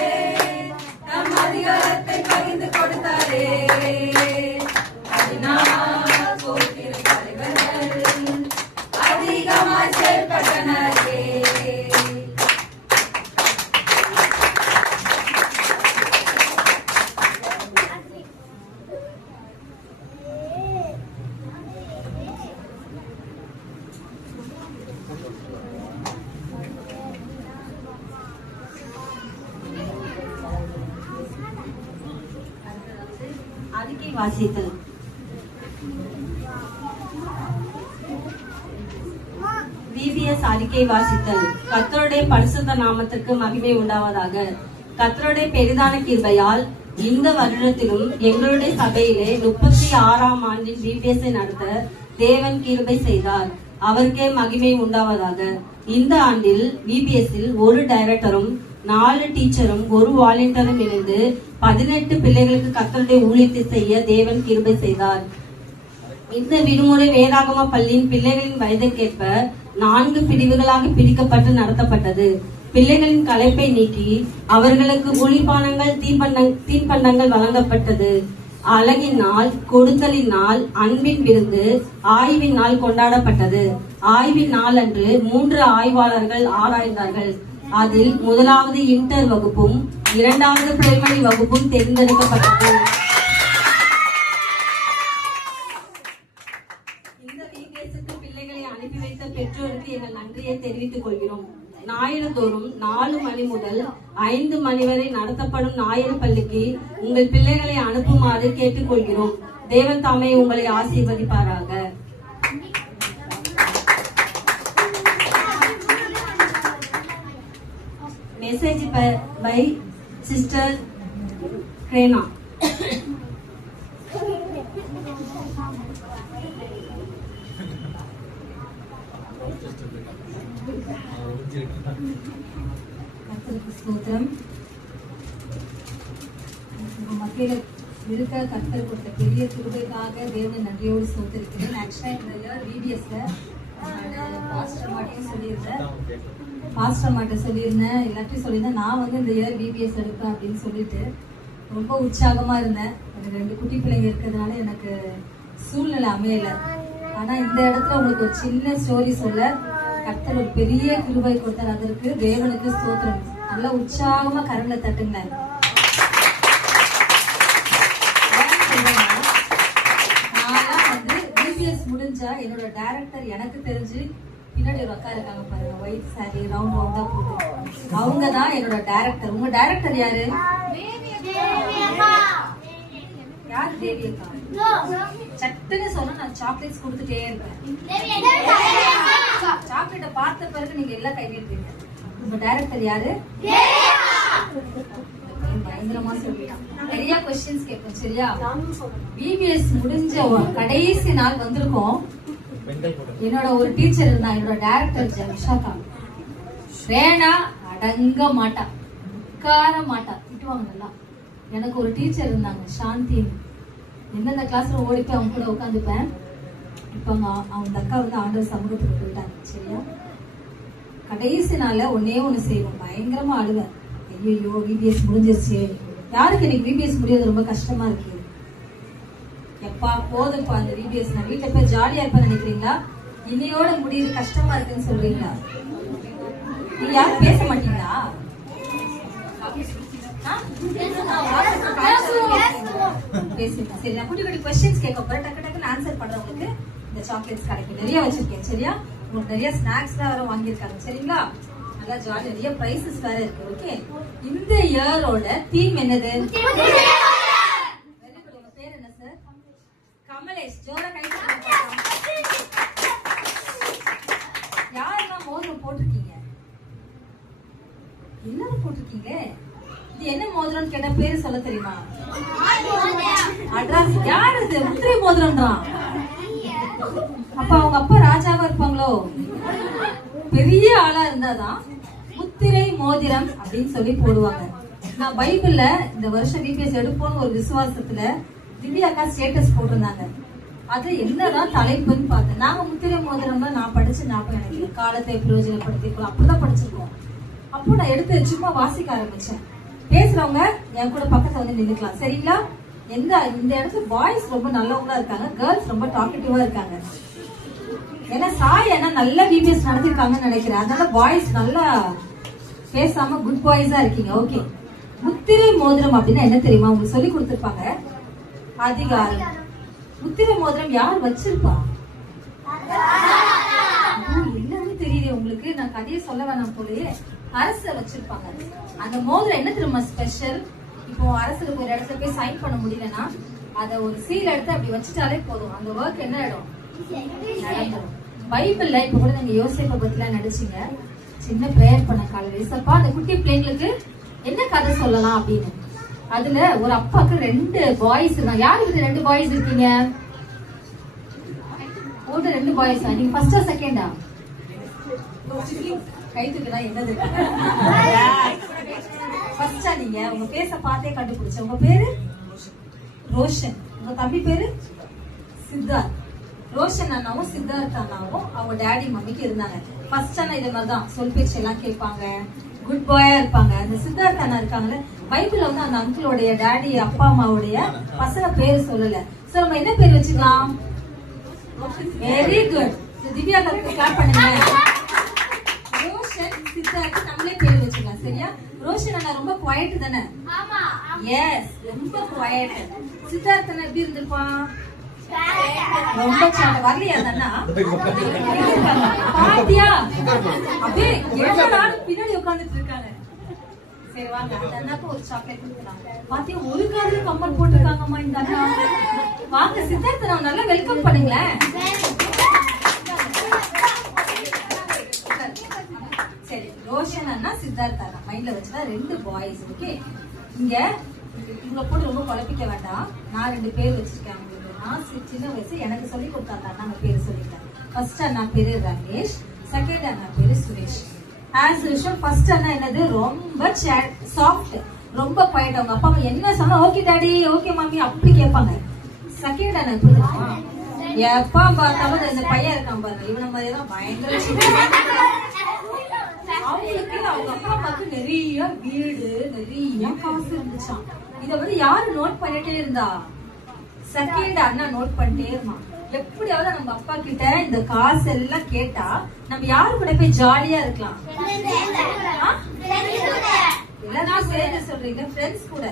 தம் அதிகாரத்தை பகிர்ந்து கொடுத்தாரே. அதனால் கோத்திர தலைவர்கள் அதிகமாய் செயல்பட்டனரே. அறிக்கை வாசித்தல். VBS அறிக்கை வாசித்தல். கர்த்தருடைய பரிசுத்த நாமத்திற்கு மகிமை உண்டாவதாக. கர்த்தருடைய பெரிதான கிருபையால் இந்த வருடத்திலும் எங்களுடைய சபையிலே 36ஆம் ஆண்டின் VBS நடத்த தேவன் கிருபை செய்தார். அவருக்கே மகிமை உண்டாவதாக. இந்த ஆண்டில் VBS ஒரு டைரக்டரும் 4 டீச்சரும் 1 வாலண்டியரும் இணைந்து 18 பிள்ளைகளுக்கு கர்த்தருடைய ஊழியத்தை செய்ய தேவன் கிருபை செய்தார். இந்த விடுமுறை வேதாகம பள்ளியின் பிள்ளைகளின் வயதுக்கேற்ப 4 பிரிவுகளாக பிரிக்கப்பட்டு நடத்தப்பட்டது. பிள்ளைகளின் களைப்பை நீக்கி அவர்களுக்கு குளிர்பானங்கள் தீப்பண்டங்கள் வழங்கப்பட்டது. அழகின் நாள், கொடுத்தலின் நாள், அன்பின் விருந்து, ஆய்வின் நாள் கொண்டாடப்பட்டது. ஆய்வின் நாள் அன்று 3 ஆய்வாளர்கள் ஆராய்ந்தார்கள். அதில் முதலாவது இன்டர் வகுப்பும் 2வது பிரைமரி வகுப்பும் தேர்ந்தெடுக்கப்பட்டது. இந்த VBSக்கு பிள்ளைகளை அனுப்பி வைத்த பெற்றோருக்கு எங்கள் நன்றியை தெரிவித்துக் கொள்கிறோம். ஞாயிறுதோறும் 4 மணி முதல் 5 மணி வரை நடத்தப்படும் ஞாயிறு பள்ளிக்கு உங்கள் பிள்ளைகளை அனுப்புமாறு கேட்டுக்கொள்கிறோம். தேவன் தாமே உங்களை ஆசீர்வதிப்பாராக. Message by sister Grena. கர்த்தருக்கு ஸ்தோத்திரம். மக்கள் இருக்க கர்த்தர் கொடுத்த பெரிய கிருபைக்காக தேவனை நன்றியோடு ஸ்தோத்திருக்கிறேன். ஆக்சுவலாக இந்த இயர் VBSல பாஸ்டர் மாட்ட சொல்லியிருந்தேன், எல்லாத்தையும் சொல்லியிருந்தேன். நான் வந்து இந்த இயர் பிபிஎஸ் எடுப்பேன் அப்படின்னு சொல்லிட்டு ரொம்ப உற்சாகமா இருந்தேன். எனக்கு 2 குட்டி பிள்ளைங்க இருக்கிறதுனால எனக்கு சூழ்நிலை அமையல. ஆனா இந்த இடத்துல உங்களுக்கு ஒரு சின்ன ஸ்டோரி சொல்ல கர்த்தர் ஒரு பெரிய கிருபை கொடுத்தார். அதற்கு தேவனுக்கு ஸ்தோத்திரம். நல்லா உற்சாகமா கரங்களை தட்டுங்க. முடிஞ்சா என்னோட டைரக்டர் எனக்கு தெரிஞ்சு பின்னாடி ஒரு அக்கா இருக்காங்க பாருங்க, ஒயிட் சாரி ரவுண்ட் ரவுண்டா போட்டு, அவங்க தான் என்னோட டைரக்டர். உங்க டைரக்டர் யாரு? யாரு? தேவி அக்கா. சட்டுன்னு சொன்னா நான் சாக்லேட்ஸ் கொடுத்துட்டே இருப்பேன். சாக்லேட்டை பார்த்த பிறகு நீங்க எல்லாம் கை நீட்டுவீங்க. உங்க டைரக்டர் யாரு? பயங்கரமா சொல்லிட்டான். நிறைய கொஸ்டின்ஸ் கேட்போம். சரியா? பிபிஎஸ் முடிஞ்ச கடைசி நாள் வந்திருக்கோம். என்னோட ஒரு டீச்சர் இருந்தா, என்னோட டைரக்டர் ஜெமிஷாக்கா. வேணா அடங்க மாட்டா, உட்கார மாட்டா, திட்டுவாங்க நல்லா. எனக்கு ஒரு டீச்சர் இருந்தாங்க சாந்தி. எந்தெந்த கிளாஸ்ல ஓடி போய் அவங்க கூட உட்காந்துப்பேன். இப்ப அவங்க அக்கா வந்து ஆண்டவர் சமூகத்துக்கு போயிட்டாங்க. சரியா? கடைசி நாள்ல ஒன்னே ஒண்ணு செய்வோம், பயங்கரமா அழுவேன். ஐயோ பிபிஎஸ் முடிஞ்சிருச்சு. யாருக்கு இன்னைக்கு பிபிஎஸ் முடியாது ரொம்ப கஷ்டமா இருக்கு? எப்பா போதும்ப்பா அந்த பிபிஎஸ், நான் வீட்டுல போய் ஜாலியா இருப்பேன்னு நினைக்கிறீங்களா? இன்னையோட முடியுது கஷ்டமா இருக்குன்னு சொல்றீங்களா? நீங்க யாரும் பேச மாட்டீங்களா? பேசுங்க. சரி, நான் குட்டி குட்டி கொஸ்டின்ஸ் கேட்க போறேன். டக்கு டக்குன்னு ஆன்சர் பண்றவங்களுக்கு இந்த சாக்லேட்ஸ் கிடைக்கும். நிறைய வச்சிருக்கேன். சரியா? உங்களுக்கு நிறைய ஸ்நாக்ஸ் தான் வேற வாங்கியிருக்காங்க. சரிங்களா? நல்லா ஜாலி, நிறைய பிரைசஸ் வேற இருக்கு. ஓகே, இந்த இயரோட தீம் என்னது? Very good. உங்க பேர் என்ன சார்? கமலேஷ். ஜோரா கை தட்டுங்க. யாரெல்லாம் மோதிரம் போட்டிருக்கீங்க? எல்லாரும் போட்டிருக்கீங்க. இது என்ன மோதிரம்னு கேட்டா பேரு சொல்ல தெரியுமா? அட்ரஸ். யாரு இது? முத்திரை மோதிரம் தான். அப்ப அவங்க அப்பா ராஜாவா இருப்பாங்களோ? பெரிய ஆளா இருந்தாதான் முத்திரை மோதிரம் அப்படின்னு சொல்லி போடுவாங்க. நான் பைபிள்ல இந்த வருஷம் பிபிஎஸ் எடுப்போம்னு ஒரு விசுவாசத்துல திவ்யாக்கா ஸ்டேட்டஸ் போட்டிருந்தாங்க. அது என்னதான் தலைப்புன்னு பார்த்தேன். நாங்க முத்திரை மோதிரம்னா நான் படிச்சு ஞாபகம் எனக்கு காலத்தை பிரயோஜனப்படுத்திருக்கோம், அப்படிதான் படிச்சிருக்கோம். அப்போ நான் எடுத்து சும்மா வாசிக்க ஆரம்பிச்சேன். பேசுறவங்க என் கூட பக்கத்துல வந்து நின்னுக்கலாம். சரிங்களா? இந்த இடத்துல பாய்ஸ் ரொம்ப நல்லவங்களா இருக்காங்க, கேர்ள்ஸ் ரொம்ப டாக்கட்டிவா இருக்காங்க. ஏன்னா சாய் என்ன நல்லா பிபிஎஸ் நடத்திருக்காங்கன்னு நினைக்கிறேன். அதனால பாய்ஸ் நல்லா பேசாம குட் பாய்ஸா இருக்கீங்க. ஓகே, முத்திரை மோதிரம் அப்படின்னா என்ன தெரியுமா? உங்களுக்கு சொல்லி கொடுத்திருப்பாங்க. அதிகாரம். முத்திரை மோதிரம் யார் வச்சிருப்பா? எல்லாமே தெரியுது உங்களுக்கு. நான் கதையை சொல்ல வேணாம் போலயே. அரசர் வச்சிருப்பாங்க. அந்த மோதிரம் என்ன தெரியுமா ஸ்பெஷல்? இப்போ அரசருக்கு ஒரு இடத்துல போய் சைன் பண்ண முடியலன்னா அத ஒரு சீல் எடுத்து அப்படி வச்சுட்டாலே போதும், அந்த ஒர்க் என்ன ஆயிடும்? நடந்துடும். பைபிள்ல இப்ப கூட நீங்க யோசேப்பை பத்தில நடிச்சீங்க. சின்ன பிரேயர் பண்ண காலையில, ஏசப்பா அந்த குட்டி பிள்ளைங்களுக்கு என்ன கதை சொல்லலாம் அப்படின்னு. அதுல ஒரு அப்பாக்கு 2 பாய்ஸ் இருந்தாங்க. யாருக்கு 2 பாய்ஸ் இருக்கீங்க? ஒரு 2 பாய்ஸ். நீங்க ஃபர்ஸ்டா செகண்டா? கைத்துக்குதா என்னது? ஃபர்ஸ்டா நீங்க. உங்க பேச பார்த்தே கண்டுபிடிச்ச. உங்க பேரு ரோஷன். உங்க தம்பி பேரு சித்தார்த். ரோஷன் அண்ணாவும் சித்தார்த் அண்ணாவும் அவங்க டேடி மம்மிக்கு இருந்தாங்க. ஃபர்ஸ்ட் அண்ணா இது மாதிரிதான் சொல் பேச்சு எல்லாம் கேட்பாங்க, குட் பாயா இருப்பாங்க. அந்த சித்தார்த் அண்ணா இருக்காங்கல்ல, பைபிள்ல வந்து அந்த அங்கிளோடைய டேடி அப்பா அம்மாவுடைய பசங்க பேரு சொல்லல. சோ நம்ம என்ன பேர் வச்சுக்கலாம்? Very good. திவ்யா கருக்கு கிளாப் பண்ணுங்க. ரோஷன் சித்தார்த் நம்மளே பேர் வச்சுக்கலாம். சரியா? ரோஷன் அண்ணா ரொம்ப குவைட் தானே? எஸ், ரொம்ப குவைட். சித்தார்த் அண்ணா எப்படி இருந்திருப்பான்? ரொம்ப சாட்ட. வரலையா தானா? பாத்தியா? அப்படியே எல்லாரும் பின்னாடி உட்கார்ந்துட்டு இருக்காங்க. சரி வாங்க, அந்த அண்ணாக்கு ஒரு சாக்லேட் கொடுக்கலாம். பாத்தியா, ஒரு காதுல கம்மல் போட்டிருக்காங்கம்மா இந்த அண்ணா. வாங்க சித்தார்த்த நான் நல்லா வெல்கம் பண்ணுங்களேன். சரி, ரோஷன் அண்ணா சித்தார்த் அண்ணா மைண்ட்ல வச்சுதான் 2 பாய்ஸ். ஓகே, இங்க உங்களை போட்டு ரொம்ப குழப்பிக்க வேண்டாம். நான் 2 பேர் வச்சிருக்கேன். நான் சின்ன வயசு எனக்கு சொல்லி கொடுத்தாங்க அண்ணா பேரு சொல்லிட்டேன். ஃபர்ஸ்ட் அண்ணா பேரு ரமேஷ், செகண்ட் அண்ணா பேரு சுரேஷ். ஆஸ் யூஷுவல் ஃபர்ஸ்ட் அண்ணா என்னது ரொம்ப சாஃப்ட், ரொம்ப குவைட். அவங்க அப்பா அம்மா என்ன சொன்னா ஓகே டாடி ஓகே மம்மி அப்படி கேட்பாங்க. செகண்ட் அண்ணா எப்படி எப்ப பார்த்தாலும் இந்த பையன் இருக்கான் பாருங்க, இவன மாதிரிதான் பயங்கர அவங்களுக்கு அவங்க அப்பா அம்மாக்கு நிறைய வீடு நிறைய காசு இருந்துச்சான். இத வந்து யாரு நோட் பண்ணிட்டே இருந்தா? செகண்ட் அண்ணா நோட் பண்ணிட்டே இருந்தான். எப்படியாவது நம்ம அப்பா கிட்ட இந்த காசு எல்லாம் கேட்டா நம்ம யாரு கூட போய் ஜாலியா இருக்கலாம்? எல்லாரும் சேர்ந்து சொல்றீங்க, ஃப்ரெண்ட்ஸ் கூட.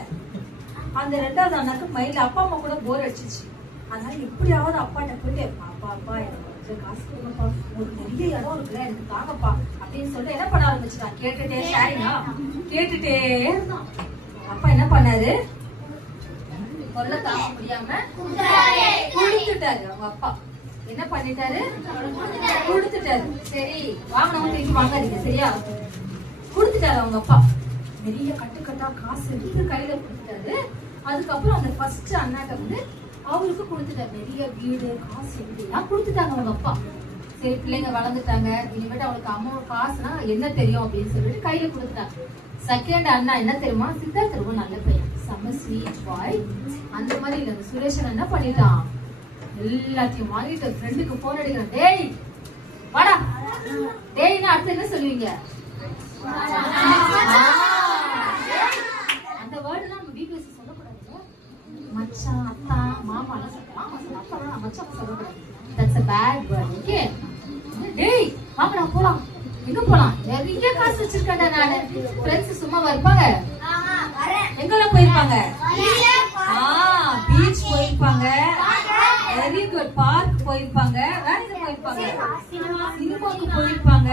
அந்த ரெண்டாவது அண்ணாக்கு மைண்ட்ல அப்பா அம்மா கூட போர் அடிச்சிச்சு. அதனால எப்படியாவது அப்பாட்ட போயிட்டு அப்பா அப்பா எனக்கு கொஞ்சம் காசு கொடுங்கப்பா, ஒரு நிறைய இடம் இருக்குல்ல எனக்கு தாங்கப்பா அப்படின்னு சொல்லிட்டு என்ன பண்ண ஆரம்பிச்சுட்டான்? கேட்டுட்டே ஷேரிங்கா கேட்டுட்டே இருந்தான். அப்பா என்ன பண்ணாரு? கொல்ல தாங்க முடியாம கொடுத்துட்டாரு. அவங்க அப்பா என்ன பண்ணிட்டாரு? கொடுத்துட்டாரு. சரி வாங்கினவங்க திருப்பி வாங்காதீங்க சரியா? கொடுத்துட்டாரு அவங்க அப்பா. நிறைய கட்டுக்கட்டா காசு எடுத்து கையில கொடுத்துட்டாரு. அதுக்கப்புறம் அந்த ஃபர்ஸ்ட் அண்ணாட்ட வந்து அவருக்கு கொடுத்துட்டாரு. நிறைய வீடு காசு எல்லாம் கொடுத்துட்டாங்க அவங்க அப்பா. சரி பிள்ளைங்க வளர்ந்துட்டாங்க, இனிமேட்டு அவளுக்கு அம்மா காசுனா என்ன தெரியும் அப்படின்னு சொல்லிட்டு கையில கொடுத்துட்டாங்க. செகண்ட் அண்ணா என்ன தெரியுமா? சித்தார்த் ரொம்ப நல்ல பையன், செம்ம ஸ்வீட் பாய். அந்த மாதிரி இல்ல, சுரேஷன் என்ன பண்ணிட்டான்? எல்லாத்தையும் வாங்கிட்டு ஃப்ரெண்டுக்கு போன் அடிக்கிறான். டேய் வாடா. டேய்னா அடுத்து என்ன சொல்லுவீங்க? அந்த வேர்டுலாம் நம்ம வீட்டுல சொல்லக்கூடாது. மச்சான் அத்தா மாமா எல்லாம் சொல்லலாம், அப்பா மச்சான் சொல்லக்கூடாது. That's a bad word. Okay? டேய் வாங்கடா போலாம். எங்க போலாம்? நிறைய காசு வச்சிருக்கேன்டா நானு. ஃப்ரெண்ட்ஸ் சும்மா இருப்பாங்க? எங்கெல்லாம் போயிருப்பாங்க? பீச் போயிருப்பாங்க, வெரி குட், பார்க் போயிருப்பாங்க, வேற எங்க போயிருப்பாங்க? சினிமாவுக்கு போயிருப்பாங்க.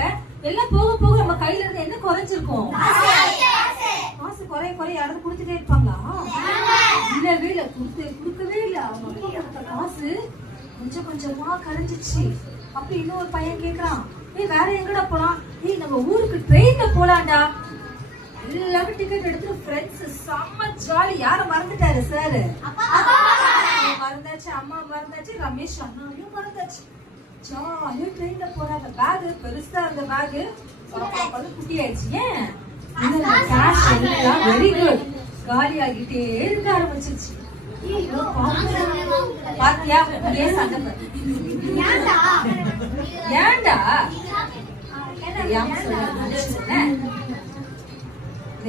எல்லாம் போக போக நம்ம கையில இருந்து என்ன குறைஞ்சிருக்கும்? காசு குறைய குறைய யாராவது கொடுத்துட்டே இருப்பாங்களா? இல்லவே இல்ல, கொடுக்கவே இல்ல. அவங்க காசு கொஞ்சம் கொஞ்சமா கரைஞ்சிச்சு. அப்ப இன்னொரு பையன் கேக்குறான், ஏய் வேற எங்கடா போலாம்? ஏய் நம்ம ஊருக்கு ட்ரெயின்ல போலாம்டா. எல்லாரும் டிக்கெட் எடுத்து ஃப்ரெண்ட்ஸ் செம்ம ஜாலி. யார மறந்துட்டாரு சார்? மறந்தாச்சு, அம்மா மறந்தாச்சு, ரமேஷ் அண்ணாவையும் மறந்தாச்சு. ஜாலியா ட்ரெயின்ல போறாங்க. பேக் பெருசா இருந்த பேக் குட்டி ஆயிடுச்சு. ஏன்? கேஷ் எல்லாம் வெரி குட் காலி ஆகிட்டே இருக்க ஆரம்பிச்சிருச்சு. பாத்தியா ஏன் சண்டை? ஏன்டா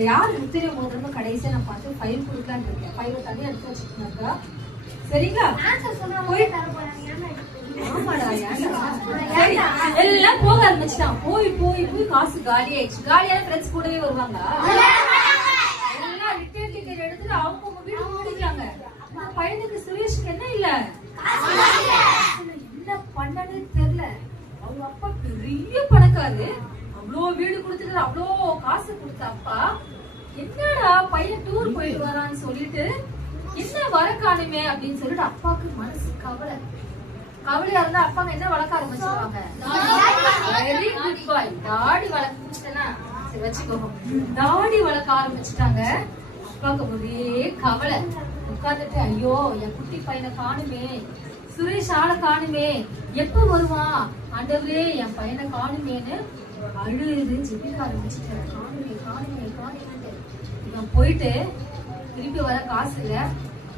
யாரு முத்திரை மோதிரமா கடைசியா நான் பார்த்து ஃபைல் கொடுக்கலான்னு இருக்கேன். ஃபைல தனியா எடுத்து வச்சுக்கோங்க சரிங்களா? ஆமாடா சரி எல்லாம் போக ஆரம்பிச்சுட்டான். போய் போய் போய் காசு காலி ஆயிடுச்சு. காலியான ஃப்ரெண்ட்ஸ் கூடவே வருவாங்க. எல்லாம் ரிட்டர்ன் டிக்கெட் எடுத்துட்டு அவங்க வீடு ஓடிக்கிறாங்க. பையனுக்கு சுரேஷுக்கு என்ன இல்ல, என்ன பண்ணனே தெரியல. அவங்க அப்பா பெரிய பணக்காரு, அவ்வளோ வீடு கொடுத்துட்டு அவ்வளோ காசு கொடுத்த அப்பா என்னடா பையன் டூர் போயிட்டு வரான்னு சொல்லிட்டு என்ன வர காணுமே அப்படின்னு சொல்லிட்டு அப்பாவுக்கு மனசு கவலை. கவலையா இருந்தா அப்பாங்க என்ன வளர்க்க ஆரம்பிச்சிருவாங்க? வெரி குட் பாய். தாடி வளர்க்க வச்சுக்கோ. தாடி வளர்க்க ஆரம்பிச்சுட்டாங்க. அப்பாவுக்கு ஒரே கவலை. உட்காந்துட்டு ஐயோ என் குட்டி பையனை காணுமே, சுரேஷ் ஆளை காணுமே, எப்ப வருவான் ஆண்டவரே என் பையனை காணுமேன்னு அழுது ஜெபிக்க ஆரம்பிச்சுட்டேன். காணுமே காணுமே காணுமே. இவன் போயிட்டு திருப்பி வர காசு இல்ல.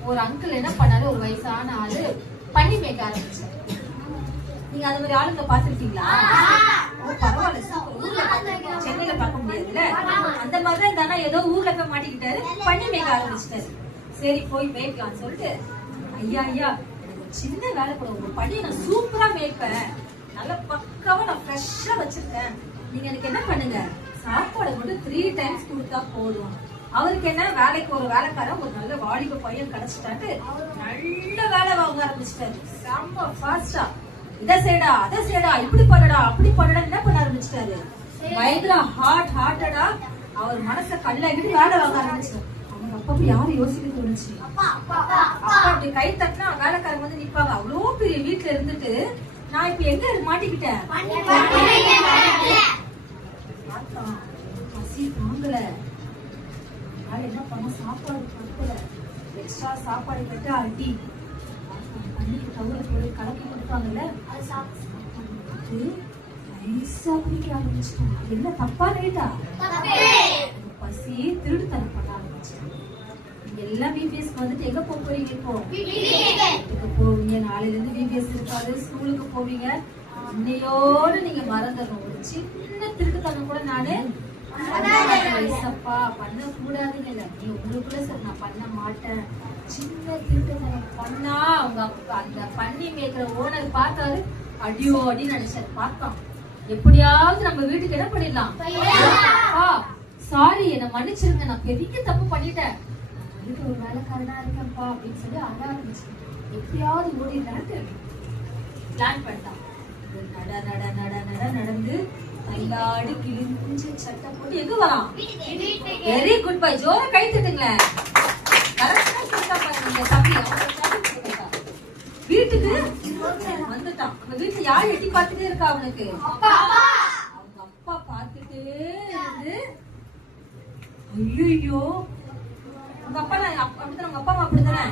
ஒரு அங்கிள் என்ன பண்ணாரு, ஒரு வயசான ஆளு பண்ணி மேய்க்க ஆரம்பிச்சாரு. நீங்க அந்த மாதிரி ஆளுங்க பாத்துருக்கீங்களா? பரவாயில்ல, ஊர்ல சென்னையில பார்க்க முடியாதுல்ல. அந்த மாதிரிதான் இந்த அண்ணா ஏதோ ஊர்ல போய் மாட்டிக்கிட்டாரு, பண்ணி மேய்க்க ஆரம்பிச்சிட்டாரு. சரி போய் மேய்க்கலாம்னு சொல்லிட்டு, ஐயா ஐயா சின்ன வேலை கூட உங்க படியை நான் சூப்பரா மேய்ப்பேன், நல்ல பக்காவா நான் ஃப்ரெஷ்ஷா வச்சிருக்கேன், நீங்க எனக்கு என்ன பண்ணுங்க சாப்பாடு மட்டும் 3 டைம்ஸ் கொடுத்தா போதும். அவருக்கு என்ன, வேலைக்கு ஒரு வேலைக்காரன் ஒரு நல்ல வாலிப பையன் கிடைச்சிட்டாட்டு நல்ல வேலை வாங்க ஆரம்பிச்சிட்டாரு. செம்ம ஃபாஸ்டா இதை செய்யடா அதை செய்யடா, இப்படி பண்ணடா அப்படி பண்ணடா என்ன பண்ண ஆரம்பிச்சிட்டாரு. பயங்கர ஹார்ட்டடா அவர் மனசை கல்லாகிட்டு வேலை வாங்க ஆரம்பிச்சிட்டாரு. அவங்க அப்பா யாரும் யோசிக்க தோணுச்சு. அப்பா அப்படி கை தட்டினா வேலைக்காரங்க வந்து நிப்பாங்க. அவ்வளோ பெரிய வீட்டுல இருந்துட்டு நான் இப்ப எங்க மாட்டிக்கிட்டேன், பசி தாங்கல, என்ன பண்ண சாப்பாடு கொடுக்கல, எக்ஸ்ட்ரா சாப்பாடு கேட்டு அடி பண்ணிக்கு தவிர போய் கலக்கி கொடுப்பாங்கல்ல, அது சாப்பிட்டு நைஸா குடிக்க ஆரம்பிச்சிட்டாங்க. என்ன தப்பா ரைட்டா? பசி திருடுத்தனம் பண்ண ஆரம்பிச்சிட்டாங்க. நீங்க எல்லாம் பிபிஎஸ்க்கு வந்துட்டு எங்க போக போறீங்க? இப்போ போவீங்க, நாளையில இருந்து பிபிஎஸ் இருக்காது, ஸ்கூலுக்கு போவீங்க. இன்னையோடு நீங்க மறந்துடணும். ஒரு சின்ன திருட்டுத்தனம் கூட நானு பண்ண கூடாதுன்னு இல்லை, நீ உங்களுக்குள்ள சார் நான் பண்ண மாட்டேன். சின்ன திருட்டுத்தனம் பண்ணா அவங்க அந்த பண்ணி மேய்க்கிற ஓனர் பார்த்தாரு, அடியோ அடின்னு நினைச்சாரு. பார்த்தான் எப்படியாவது நம்ம வீட்டுக்கு என்ன பண்ணிடலாம், சாரி என்ன மன்னிச்சிருங்க, நான் பெரிய தப்பு பண்ணிட்டேன், வீட்டு ஒரு வேலைக்காரனா இருக்கேன்ப்பா அப்படின்னு சொல்லி அழ ஆரம்பிச்சு எப்படியாவது ஓடிடலான்ட்டு பிளான் பண்ணிட்டான். நட நட நட நட நடந்து கைலாடி கிழிஞ்ச சட்டை போட்டு எங்க வரான்? வெரி குட் பை, ஜோர கை தட்டுங்களேன். வீட்டுக்கு வந்துட்டான். அந்த வீட்டுல யார் எட்டி பார்த்துட்டே இருக்கா அவனுக்கு? அவங்க அப்பா பார்த்துட்டே இருந்து, ஐயோ உங்க அப்பா அப்படித்தானே, உங்க அப்பா அப்படித்தானே,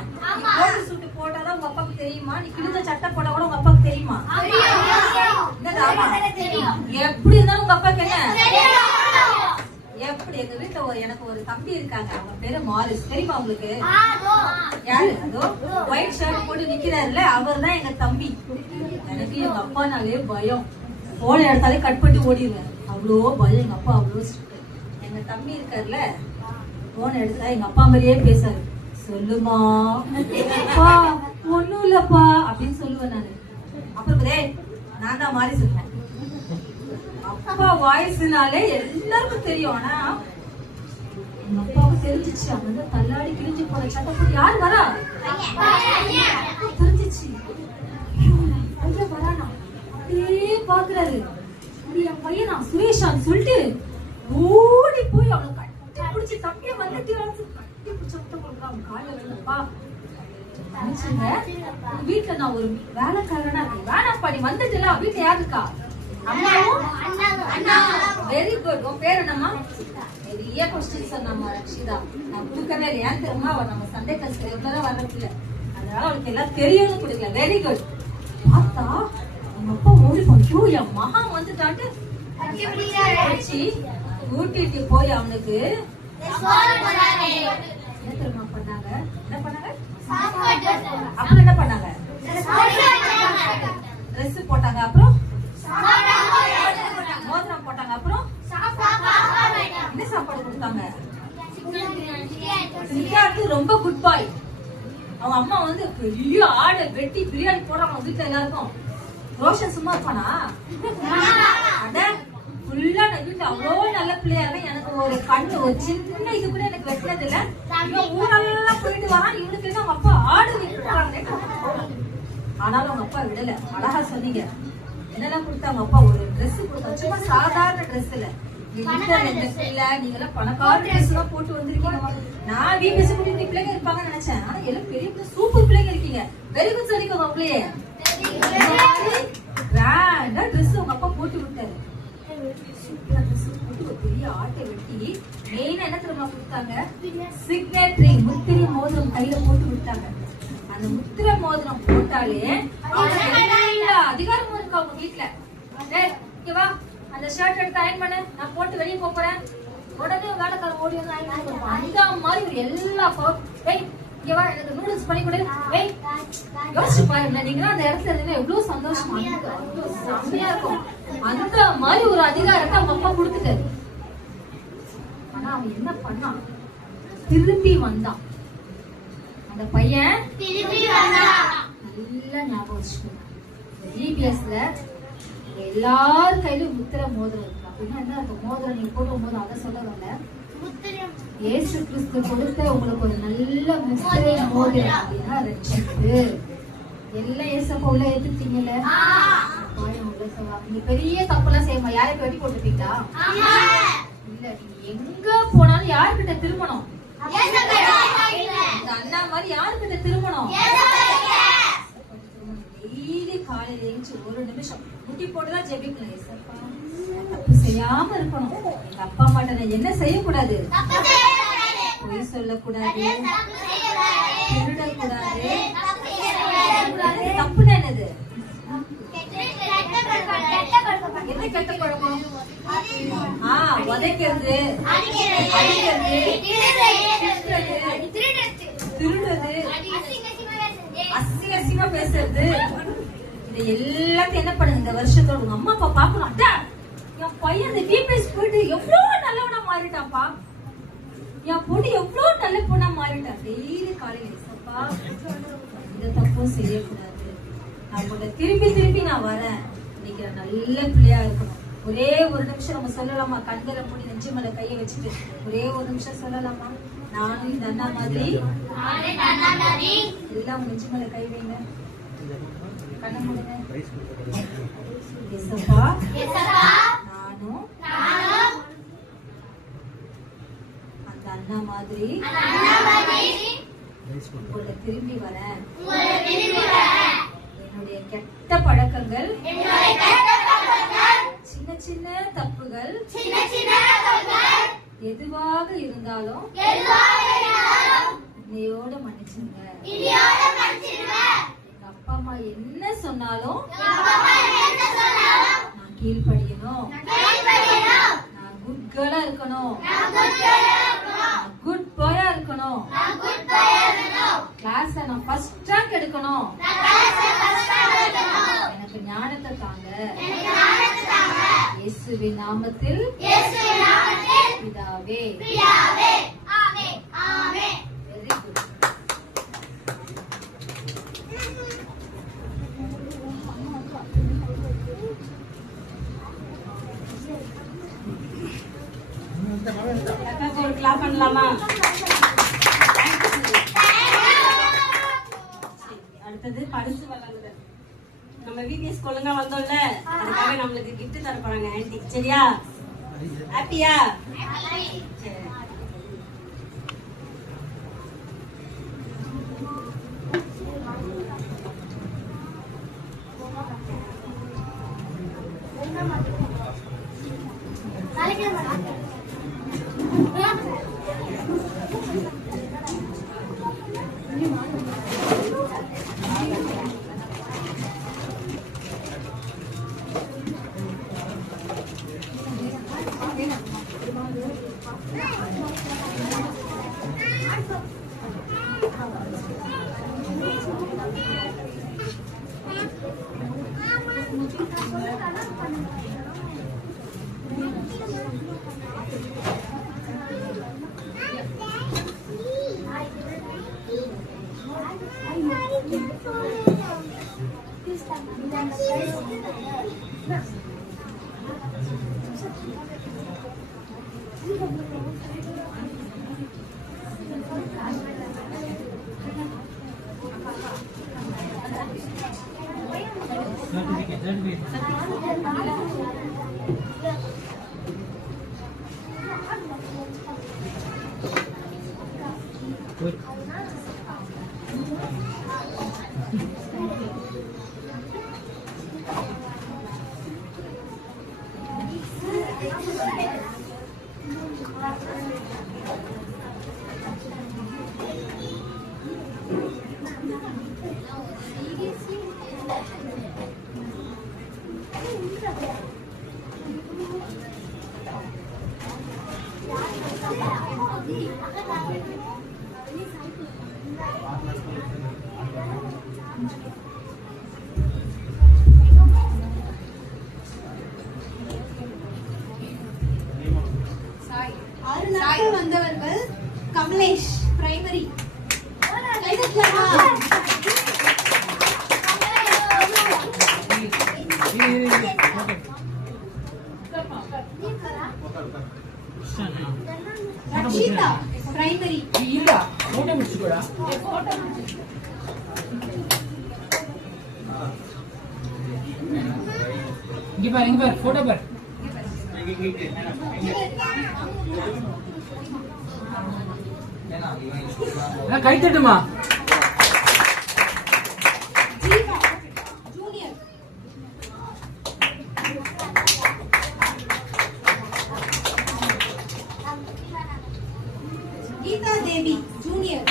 கோட்டு சூட்டு போட்டாதான் உங்க அப்பாவுக்கு தெரியுமா? நீ கிழிஞ்ச சட்டை போட்டா கூட உங்க அப்பாவுக்கு தெரியுமா? எப்படி இருந்தாலும் உங்க அப்பாவுக்கு என்ன எப்படி? எங்க வீட்டுல எனக்கு ஒரு தம்பி இருக்காங்க, அவங்க பேரு மாரிஸ், தெரியுமா உங்களுக்கு? யாரு? அதோ ஒயிட் ஷர்ட் போட்டு நிக்கிறாருல, அவர் தான் எங்க தம்பி. எனக்கு எங்க அப்பானாலே பயம், போன இடத்தாலே கட் பண்ணி ஓடிடுவேன், அவ்வளோ பயம். எங்க அப்பா அவ்வளோ ஸ்ட்ரிக்ட். எங்க தம்பி இருக்காருல்ல, போன எடுத்தா எங்க அப்பா மாதிரியே பேசாரு. சொல்லுமா ஒண்ணும் இல்லப்பா அப்படின்னு சொல்லுவேன் நானு. அப்புறம் நான் தான் மாறி சொல்றேன். அப்பா வாய்ஸ்னாலே எல்லாருக்கும் தெரியும். ஆனா எங்க அப்பாவுக்கு தெரிஞ்சிச்சு, அவங்க வந்து தள்ளாடி கிழிஞ்சு போன சட்டை போட்டு யாரு வரா தெரிஞ்சிச்சு. வரானா அப்படியே பாக்குறாரு. என் பையனா சுரேஷான்னு சொல்லிட்டு ஓடி போய் அவனை கட்டி பிடிச்சி தம்பிய வந்துட்டு கட்டி பிடிச்ச அவங்க காலையில விழுந்தப்பா நினைச்சுங்க, வீட்டுல நான் ஒரு வேலைக்காரனா இருக்கேன். வேணாப்பா நீ வந்துட்டுல, வீட்டுல யாரு இருக்கா? அம்மாவும். Very good. உன் பேர் என்னம்மா? பெரிய கொஸ்டின் சொன்னாமா ரக்ஷிதா. நான் கொடுக்கவே இல்லை, ஏன் தெரியுமா? அவ நம்ம சண்டே கிளாஸ் ரெகுலரா வர்றது இல்லை, அதனால அவளுக்கு எல்லாம் தெரியும்னு கொடுக்கல. Very good. பார்த்தா அவங்க அப்பா ஓடி போச்சு, என் மகா வந்துட்டான்ட்டு கூட்டிட்டு போய் அவனுக்கு என்ன தெரியுமா பண்ணாங்க? என்ன பண்ணாங்க? அப்புறம் என்ன பண்ணாங்க? ட்ரெஸ் போட்டாங்க, அப்புறம் மோதிரம் போட்டாங்க, அப்புறம் என்ன சாப்பாடு கொடுத்தாங்க? ரொம்ப குட் பாய். அவங்க அம்மா வந்து பெரிய ஆடு வெட்டி பிரியாணி போடுறாங்க வீட்டுல எல்லாருக்கும். ரோஷன் சும்மா இருப்பானா? அட ஃபுல்லா வீட்டுல அவ்வளோ நல்ல பிள்ளையா இருக்க. எனக்கு ஒரு கண்ணு ஒரு சின்ன இது கூட எனக்கு வெட்டினது இல்ல. ஊரெல்லாம் போயிட்டு வரான், இவனுக்கு என்ன அவங்க அப்பா ஆடு விட்டுறாங்க. ஆனாலும் அவங்க அப்பா விடல. அழகா சொன்னீங்க. என்னெல்லாம் கொடுத்தாங்க அப்பா? ஒரு ட்ரெஸ் கொடுத்தாங்க, சும்மா சாதாரண ட்ரெஸ் இல்ல. நீங்க எல்லாம் பணக்கார ட்ரெஸ் எல்லாம் போட்டு வந்திருக்கீங்க. நான் வீட்டு குட்டி பிள்ளைங்க இருப்பாங்கன்னு நினைச்சேன். ஆனா எல்லாம் பெரிய பிள்ளை, சூப்பர் பிள்ளைங்க இருக்கீங்க. வெரி குட் சொல்லிக்கோங்க. அப்படியே கிராண்டா ட்ரெஸ் உங்க அப்பா போட்டு விட்டாரு. சூப்பரா ட்ரெஸ் போட்டு ஒரு பெரிய ஆட்டை வெட்டி மெயினா என்ன தெரியுமா கொடுத்தாங்க? சிக்னேட்டரி முத்திரை மோதிரம் கையில போட்டு விட்டாங்க. அந்த முத்திரை மோதிரம் போட்டாலே அதிகாரமும் இருக்கு அவங்க வீட்டுல. ஓகேவா? அந்த ஷர்ட் எடுத்து அயன் பண்ணு, நான் போட்டு வெளியே போறேன். உடனே வேலைக்காரன் ஓடி வந்து அயன் பண்ணி அந்த மாதிரி ஒரு எல்லா எனக்கு நூடுல்ஸ் பண்ணி கொடு. யோசிச்சு பாருங்க, நீங்க அந்த இடத்துல இருந்து எவ்வளவு சந்தோஷமா செம்மையா இருக்கும். அந்த மாதிரி ஒரு அதிகாரத்தை அவங்க அப்பா கொடுத்துட்டாரு. ஆனா அவன் என்ன பண்ணான்? திரும்பி வந்தான். அந்த பையன் நல்லா ஞாபகம் வச்சுக்கணும். ஜிபிஎஸ்ல எல்லார் கையிலும் முத்திரை மோதிரம் இருக்கு. அப்படின்னா என்ன இருக்கும்? மோதிரம் நீங்க போடும் போது அதை சொல்ல வரல. இயேசு கிறிஸ்து கொடுத்த உங்களுக்கு ஒரு நல்ல முத்திரை மோதிரம் அப்படின்னா ரட்சிப்பு. எல்லாம் ஏசப்பா உள்ள ஏத்துட்டீங்கல்ல, நீங்க பெரிய தப்பெல்லாம் செய்யுமா? யாரையும் வெட்டி போட்டுட்டீங்களா? இல்ல. நீங்க எங்க போனாலும் யாருக்கிட்ட திருமணம்? அண்ணா மாதிரி யாருக்கிட்ட திருமணம்? டெய்லி காலையில எழுந்து ஒரு நிமிஷம் முட்டி போட்டுதான் ஜெபிக்கணும். ஏசப்பா தப்பு செய்யாம இருக்கணும். எங்க அப்பா அம்மாட்ட நான் என்ன செய்யக்கூடாது? பொய் சொல்லக்கூடாது, திருடக்கூடாது. தப்புன்னு என்னது? என்ன கெட்ட பழக்கம்? உதைக்கிறது, அடிக்கிறது, திருடுறது, அசிங்க அசிங்கமா பேசுறது? இது எல்லாத்தையும் என்ன பண்ணுங்க இந்த வருஷத்தோட உங்க அம்மா அப்பா பாக்கணும். அட்டா என் பையன் இந்த டிபிஎஸ் போயிட்டு எவ்வளவு நல்லவனா மாறிட்டாப்பா, என் பொண்ணு எவ்வளவு நல்ல பொண்ணா மாறிட்டா. டெய்லி காலையில ஏசப்பா இந்த தப்பும் செய்யக்கூடாது, நான் உங்களை திருப்பி திருப்பி நான் வரேன், இன்னைக்கு நான் நல்ல பிள்ளையா இருக்கணும். ஒரே ஒரு நிமிஷம் நம்ம சொல்லலாமா? கண்களை மூடி நெஞ்சு மேல கையை வச்சுட்டு ஒரே ஒரு நிமிஷம் சொல்லலாமா? நானும் இந்த அண்ணா மாதிரி எல்லாம் நெஞ்சு மேல கை வைங்க, கண்ணை மூடுங்க. ஏசப்பா நானும் அந்த அண்ணா மாதிரி உங்களை திரும்பி வரேன். என்னுடைய கெட்ட பழக்கங்கள், சின்ன சின்ன தப்புகள் எதுவாக இருந்தாலும் என்னையோட மன்னிச்சுங்க. எங்க அப்பா அம்மா என்ன சொன்னாலும் நான் கீழ்படியணும், நான் குட் கேர்ளா இருக்கணும், நான் குட் பாயா இருக்கணும், கிளாஸ்ல நான் ஃபர்ஸ்ட் ரேங்க் எடுக்கணும். எனக்கு ஞானத்தை தாங்க. இயேசுவின் நாமத்தில் பிதாவே. Very good. அக்காவுக்கு ஒரு கிளாப் பண்ணலாமா? அடுத்தது பரிசு வழங்குதல். நம்ம விபிஎஸ் ஒழுங்கா வந்தோம்ல, அதுக்காக நம்மளுக்கு கிஃப்ட் தர போறாங்க ஆன்ட்டி. சரியா? ஹாப்பியா? சரி. சாய் வந்தவர்கள் கமலேஷ் பிரைமரி. ரக்ஷிதா பிரைமரி. இங்க பாரு போட்டோ பாரு. கை தட்டுமா? Junior. Geetha Devi junior.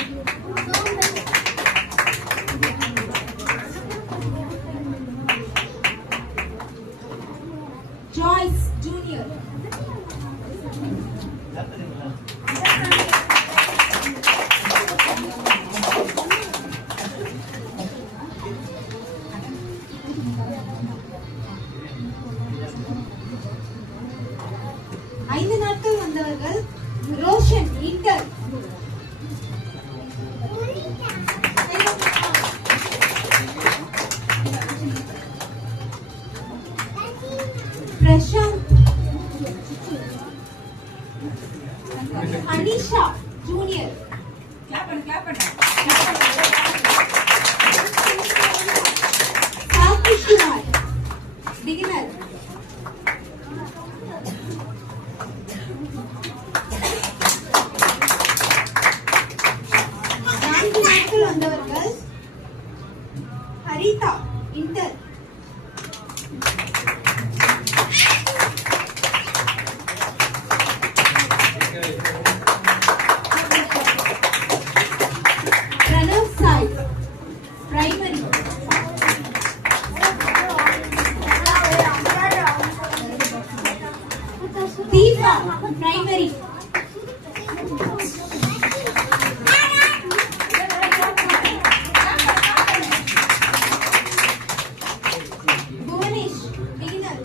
Joyce junior. Anisha Junior. Clap and Sakish Kumar, beginner. நான்கு நாட்கள் வந்தவர்கள் Haritha inter. Pranav Sai primary. Deepa primary. Bhuvanesh beginner.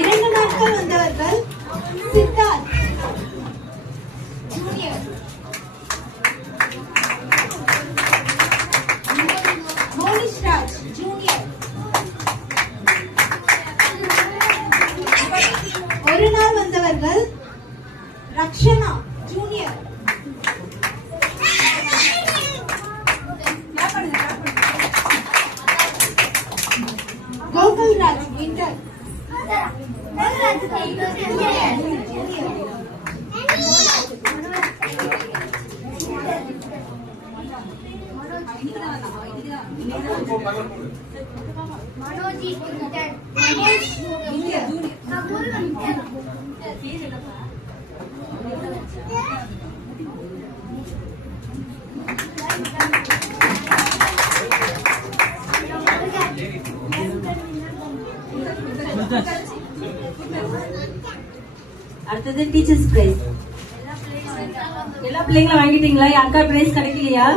இரண்டு நாட்கள் வந்தவர்கள் சித்தார்த் ஜூனியர். மோனிஷ் ராஜ் ஜூனியர். ஒரு நாள் வந்தவர்கள் Rakshana junior. Gokul Raj inter. Manoji inter. அடுத்தது டீச்சர்ஸ் பிரைஸ். எல்லா பிள்ளைங்களும் வாங்கிட்டீங்களா? யாருக்கா பிரைஸ் கிடைக்கலையா?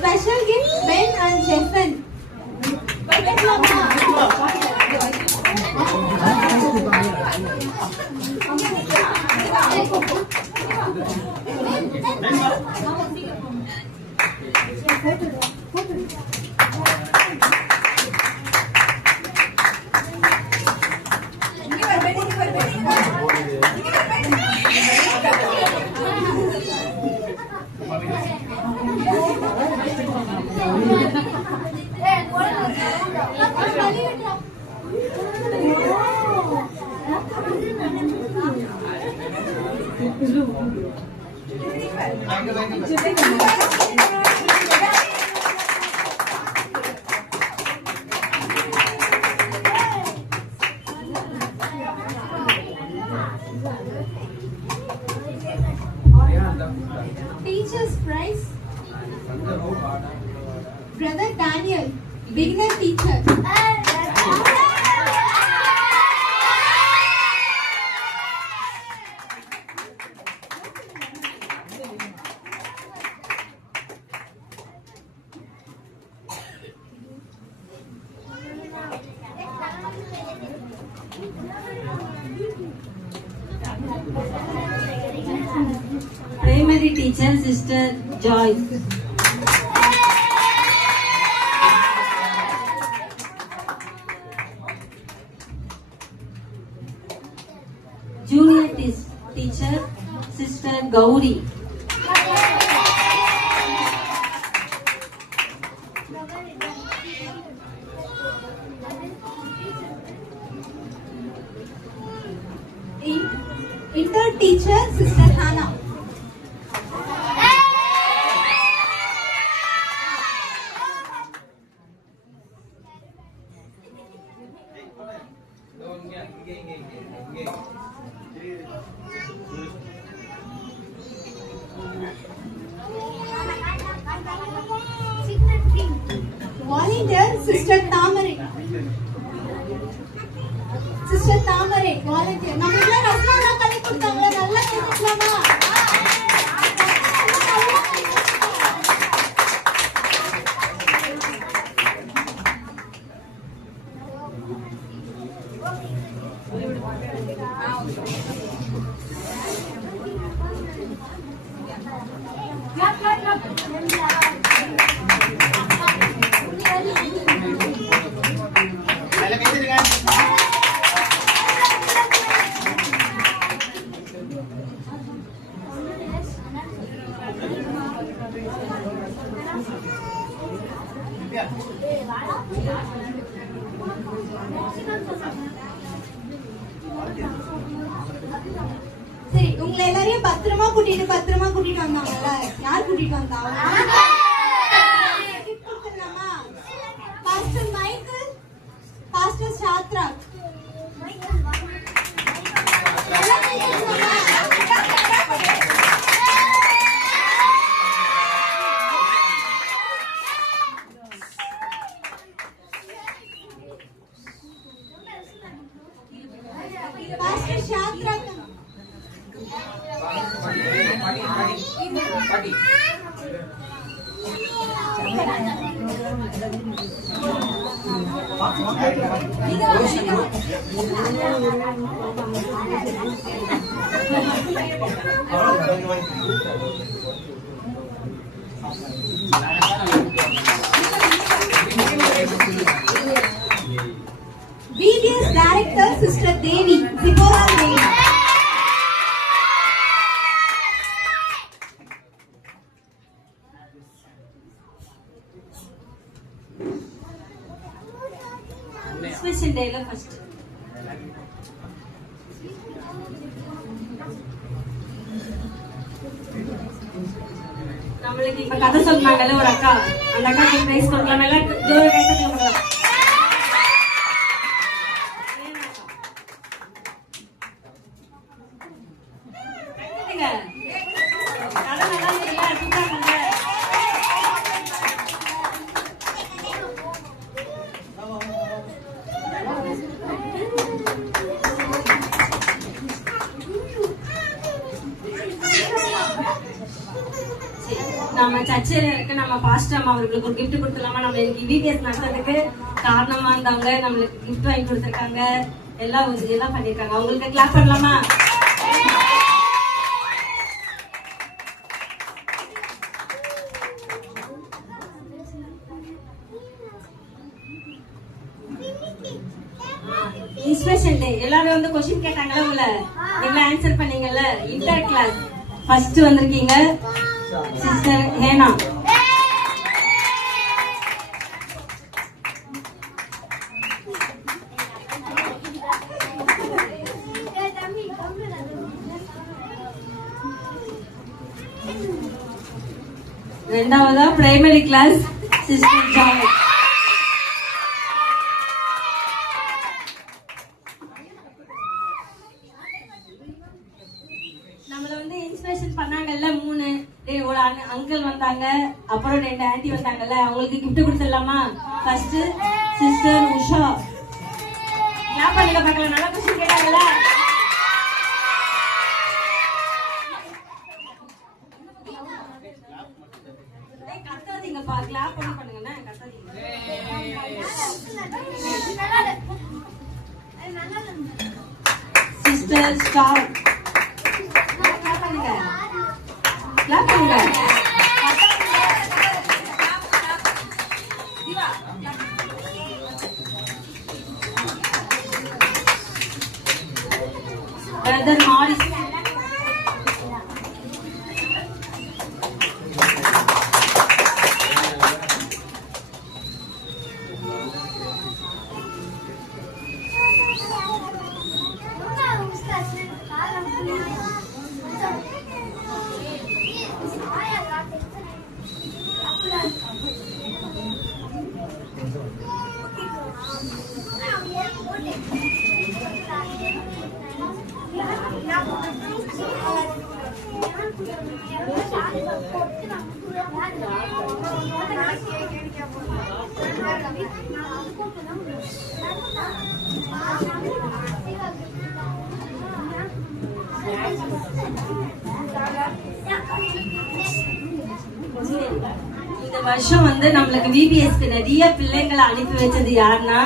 Special gift Ben and Jeffen. Teacher's prize. Brother Daniel, beginner teacher. Primary teacher, Sister Joyce. Junior teacher, Sister Gauri. Inter teacher, Sister Hannah. Sister Thamarai volunteer. நம்ம இதுல ரசனா கலை கொடுத்தாங்க, நல்லா கேட்கலாமா? சரி, உங்களை எல்லாரையும் பத்திரமா கூட்டிட்டு வந்தாங்கல்ல, யார் கூட்டிட்டு வந்தாங்க? Pastor Michael, pastor Sathra. Pastor Sathra VBS director Sister Devi, Zipporah Devi. Inspection day la first. நம்மளுக்கு இப்ப கதை சொன்னாங்கல்ல ஒரு அக்கா, அந்த அக்காக்கு பிரைஸ் கொடுக்கலாம். எல்லாம் ஜோர கைத்தட்டலாம் பண்ணலாம். நம்ம சர்ச்சில் இருக்க நம்ம பாஸ்டர் அம்மா அவர்களுக்கு ஒரு கிஃப்ட் கொடுத்துலாமா? நம்ம இன்னைக்கு VBS நடத்துறதுக்கு காரணமா இருந்தவங்க நம்மளுக்கு கிஃப்ட் வாங்கி கொடுத்துருக்காங்க, எல்லாம் பண்ணிருக்காங்க. அவங்களுக்கு கிளாப் பண்ணலாமா? இன்ஸ்பிரேஷன் டே எல்லாரும் வந்து क्वेश्चन கேட்டாங்கல, உங்களை நீங்க ஆன்சர் பண்ணீங்கல்ல. இன்டர் கிளாஸ் ஃபர்ஸ்ட் வந்திருக்கீங்க சிஸ்டர் ஹேனா. ரெண்டாவதா பிரைமரி கிளாஸ் சிஸ்டர் ஜாய். நம்மள வந்து இன்ஸ்பிரேஷன் பண்ணாங்கல்ல 3 ஒரு அங்கிள் வந்தாங்க, அப்புறம் 2 ஆன்ட்டி வந்தாங்கல்ல, அவங்களுக்கு கிஃப்ட் கொடுத்துடலாமா? First sister Usha. கிளாப் பண்ணுங்க பார்க்கலாம், நல்லா கொஸ்டின் கேட்டாங்கல்ல. கத்தாதீங்கப்பா, கிளாப் பண்ணுங்கண்ணா, கத்தாதீங்க. Sister star. கிளாப் பண்ணுங்க, கிளாப் பண்ணுங்க. Brother Maurice. Yeah. வருஷம் வந்து நம்மளுக்கு விபிஎஸ்க்கு நிறைய பிள்ளைங்களை அனுப்பி வச்சது யாருன்னா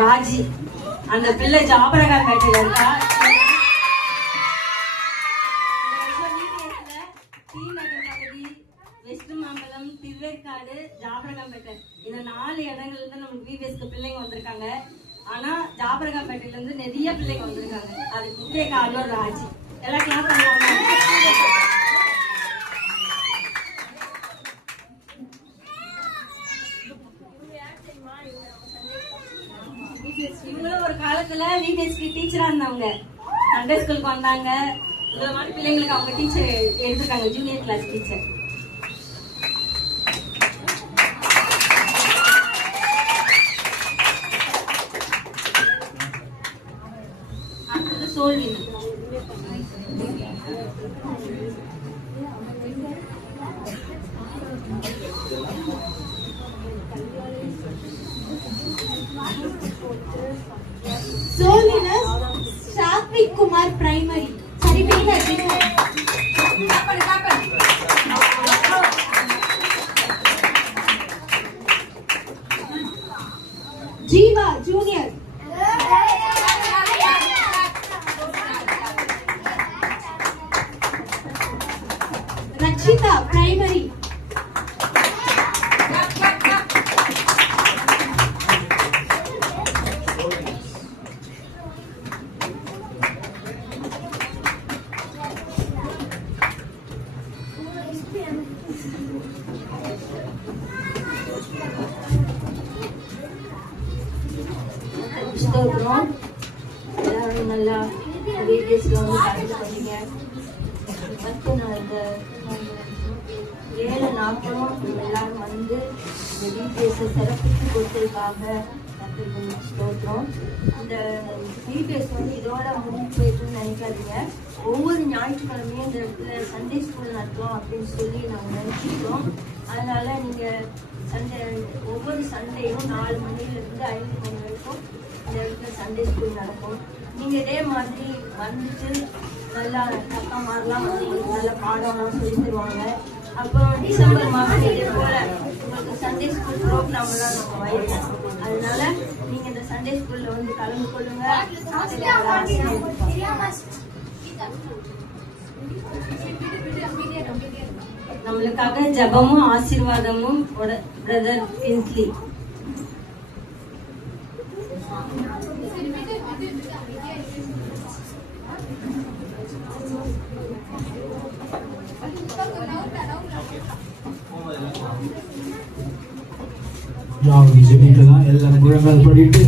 ராஜி. அந்த பிள்ளை ஜாபரகார் பேட்டையில இருக்கா. வெஸ்ட் மாம்பலம், திருவேற்காடு, ஜாபரகாம்பேட்டை இந்த 4 இடங்கள்ல இருந்து நமக்கு விபிஎஸ்க்கு பிள்ளைங்க வந்திருக்காங்க. ஆனா ஜாபரகாம்பேட்டையில இருந்து நிறைய பிள்ளைங்க வந்திருக்காங்க. அதுக்கு முக்கிய காரணம் ராஜி. எல்லாம் கிளாஸ் பண்ணுவாங்க. இவங்களும் ஒரு காலத்துல விபிஎஸ்க்கு டீச்சரா இருந்தவங்க. சண்டே ஸ்கூலுக்கு வந்தாங்க. இந்த மாதிரி பிள்ளைங்களுக்கு அவங்க டீச்சர் எடுத்திருக்காங்க, ஜூனியர் கிளாஸ் டீச்சர். அடுத்தது சோல்வின். சோல்வினஸ் சாத்விக் குமார் பிரைமரி. சரி ஜீவா ஜூனியர். ரக்ஷிதா பிரைமரி. எல்லாரும் நல்லா விபிஎஸ்ல வந்து கலந்து பண்ணீங்க. நான் இந்த 7 நாட்களும் எல்லாரும் வந்து இந்த விபிஎஸ்ஸை சிறப்பித்து கொடுத்ததுக்காக ஸ்தோத்திரம். இந்த விபிஎஸ் வந்து இதோட முடிஞ்சு போயிட்டுன்னு நினைக்காதீங்க. ஒவ்வொரு ஞாயிற்றுக்கிழமையும் இந்த இடத்துல சண்டே ஸ்கூல் நடத்துவோம் அப்படின்னு சொல்லி நாங்கள் நினைச்சிருக்கோம். அதனால நீங்கள் ஒவ்வொரு சண்டேயும் 4 மணிலேருந்து 5 மணி வரைக்கும் இந்த இடத்துல சண்டே ஸ்கூல் நடக்கும். நீங்கள் இதே மாதிரி வந்துட்டு நல்லா தக்கா மாதிரிலாம் வந்து நல்ல பாடம்லாம் சொல்லி தருவாங்க. அப்புறம் டிசம்பர் மாதம் இதே போல உங்களுக்கு சண்டே ஸ்கூல் ப்ரோக்ராம்லாம் நம்ம வைப்போம். அதனால நீங்கள் இந்த சண்டே ஸ்கூலில் வந்து கலந்து கொள்ளுங்க. நம்மளுக்காக ஜபமும் ஆசீர்வாதமும் பிரதர் பின்ஸ்லி. நாம் ஜெபிக்கலாம். எல்லாம் முழங்கால் பண்ணிட்டு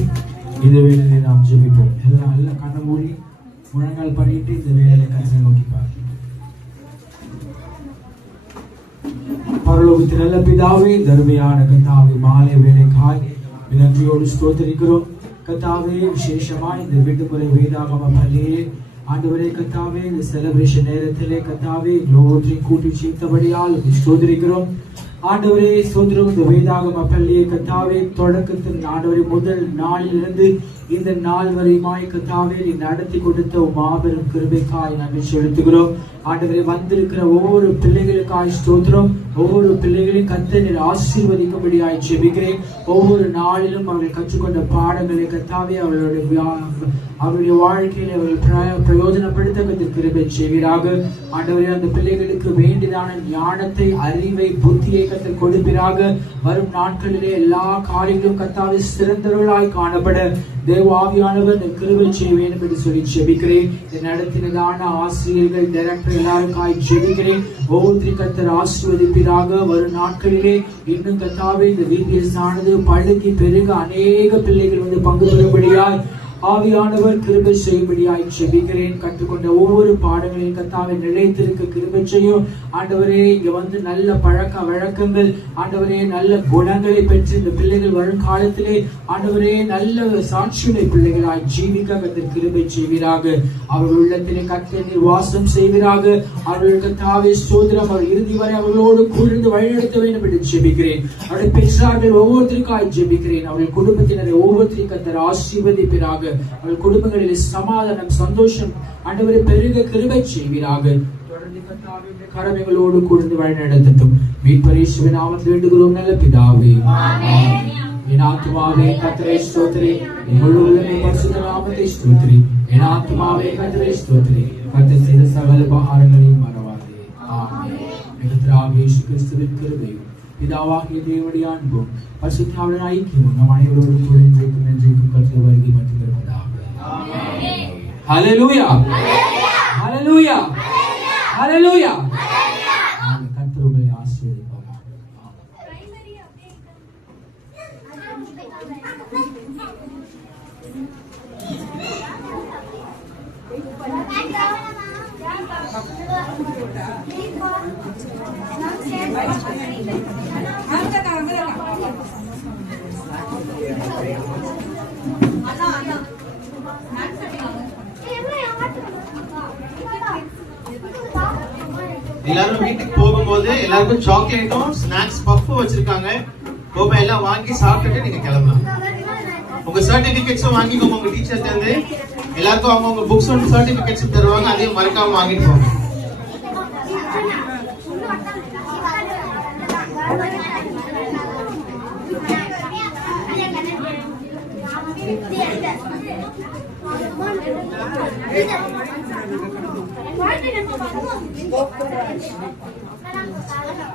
இந்த வேலையை நாம் ஜெபிப்போம். எல்லாம் கண்ண மூடி முழங்கால் பண்ணிட்டு இந்த வேலையை கண்ணை நோக்கி பார்க்கலாம். பரலோகத்தின் நல்ல பிதாவே, தர்மையான கத்தாவே, மாலை வேலைக்காய் நன்றியோடு ஸ்தோத்திரிக்கிறோம். கத்தாவே, விசேஷமாய் இந்த விடுமுறை வேதாகம பள்ளியே ஆண்டவரே கத்தாவே, இந்த செலிப்ரேஷன் நேரத்திலே கத்தாவே லோகத்தை கூட்டி சேர்த்தபடியால் ஸ்தோத்திரிக்கிறோம். ஆண்டவரே ஸ்தோத்திரம். இந்த வேதாகம பள்ளியை கத்தாவே தொடக்கத்தில் ஆண்டவரே முதல் நாளிலிருந்து இந்த நாள் வரையுமாய் கத்தாவே நீ நடத்தி கொடுத்த மாபெரும் கிருபைக்காய் நன்றி செலுத்துகிறோம். ஆண்டவரே வந்திருக்கிற ஒவ்வொரு பிள்ளைகளுக்காய் ஸ்தோத்திரம். ஒவ்வொரு பிள்ளைகளையும் கர்த்தர் ஆசீர்வதிக்கும்படியாய் ஜெபிக்கிறேன். ஒவ்வொரு நாளிலும் அவர்கள் கற்றுக்கொண்ட பாடங்களை கத்தாவே அவருடைய வாழ்க்கையில் அவர்கள் பிரயோஜனப்படுத்த கர்த்தர் கிருபை செய்வீராக. ஆண்டவரே அந்த பிள்ளைகளுக்கு வேண்டியதான ஞானத்தை, அறிவை, புத்தியை கர்த்தர் கொடுப்பீராக. வரும் நாட்களிலே எல்லா காரியங்களும் கர்த்தாவே சிறந்தவர்களாய் காணப்பட தேவாவியானவர் கிருபை செய்வேன் என்று சொல்லி ஜெபிக்கிறேன். நடத்தினதான ஆசிரியர்கள், டைரக்டர் எல்லாருக்காய் ஜெபிக்கிறேன். ஒவ்வொரு கர்த்தர் ஆசீர்வதிப்பீராக. வரும் நாட்களிலே இன்னும் கர்த்தாவே இந்த விபிஎஸ் ஆனது பழுகி பெருக அநேக பிள்ளைகள் வந்து பங்கு பெறும்படியாய் ஆவியானவர் கிருபை செய்யும்படியாய் ஜெபிக்கிறேன். கற்றுக்கொண்ட ஒவ்வொரு பாடங்களையும் கர்த்தாவே நிலைத்திருக்க கிருபை செய்யும். ஆண்டவரே இங்க வந்து நல்ல பழக்க வழக்கங்கள், ஆண்டவரே நல்ல குணங்களை பெற்று இந்த பிள்ளைகள் வரும் காலத்திலே ஆண்டவரே நல்ல சாட்சியுடைய பிள்ளைகளாய் ஜீவிக்க கர்த்தர் கிருபை செய்வீராக. அவர்கள் உள்ளத்திலே கர்த்தர் வாசம் செய்வீராக. அவர்கள் கர்த்தாவே ஸ்தோத்திரம். அவர் இறுதி வரை அவர்களோடு கூர்ந்து வழிநடத்த வேண்டும் என்று ஜெபிக்கிறேன். அவருடைய பெற்றார்கள் ஒவ்வொருத்தருக்காய் ஜெபிக்கிறேன். அவர்கள் குடும்பத்தினரை ஒவ்வொருத்தரையும் கர்த்தர் ஆசீர்வதிப்பீராக. அவர்கள் குடும்பங்களில் சமாதானம் சந்தோஷம் ஆண்டவரை பெருக கிருபை செய்வீராக. தொடர்ந்து கர்த்தாவே உம்முடைய கரம் எங்களோடு கூர்ந்து வழி நடத்தட்டும். மீட்பர் இயேசுவின் நாமத்தில் வேண்டுகிறோம் நல்ல பிதாவே. ஆமென். என் ஆத்துமாவே கர்த்தரை ஸ்தோத்திரி, என் முழு உள்ளமே பரிசுத்த நாமத்தை ஸ்தோத்திரி. என் ஆத்துமாவே கர்த்தரை ஸ்தோத்திரி, கர்த்தர் செய்த சகல உபகாரங்களையும் மறவாதே. ஆமென். கர்த்தராகிய இயேசு கிறிஸ்துவின் கிருபையும் பிதாவாகிய தேவனுடைய அன்பும் பரிசுத்த ஆவியின் ஐக்கியமும் நம் அனைவரோடும் கூட இன்றைக்கும் என்றைக்கும் கர்த்தர் வருகை மற்றும் இருப்பதாக. ஆமென். ஹல்லேலூயா, ஹல்லேலூயா, ஹல்லேலூயா. கர்த்தர் உங்களை ஆசீர்வதிப்பார். எல்லாரும் வீட்டுக்கு போகும்போது எல்லாருக்கும் சாக்லேட்டும் ஸ்நாக்ஸ் பஃப்பும் வச்சிருக்காங்க. கோபா எல்லாம் வாங்கி சாப்பிட்டுட்டு நீங்க கிளம்பலாம். உங்க சர்டிபிகேட்ஸும் வாங்கிக்கோங்க. உங்க டீச்சர்ல இருந்து எல்லாருக்கும் அவங்க புக்ஸ் அண்ட் சர்டிபிகேட்ஸ் தருவாங்க. அதையும் மறக்காம வாங்கிட்டு போங்க. Thank you.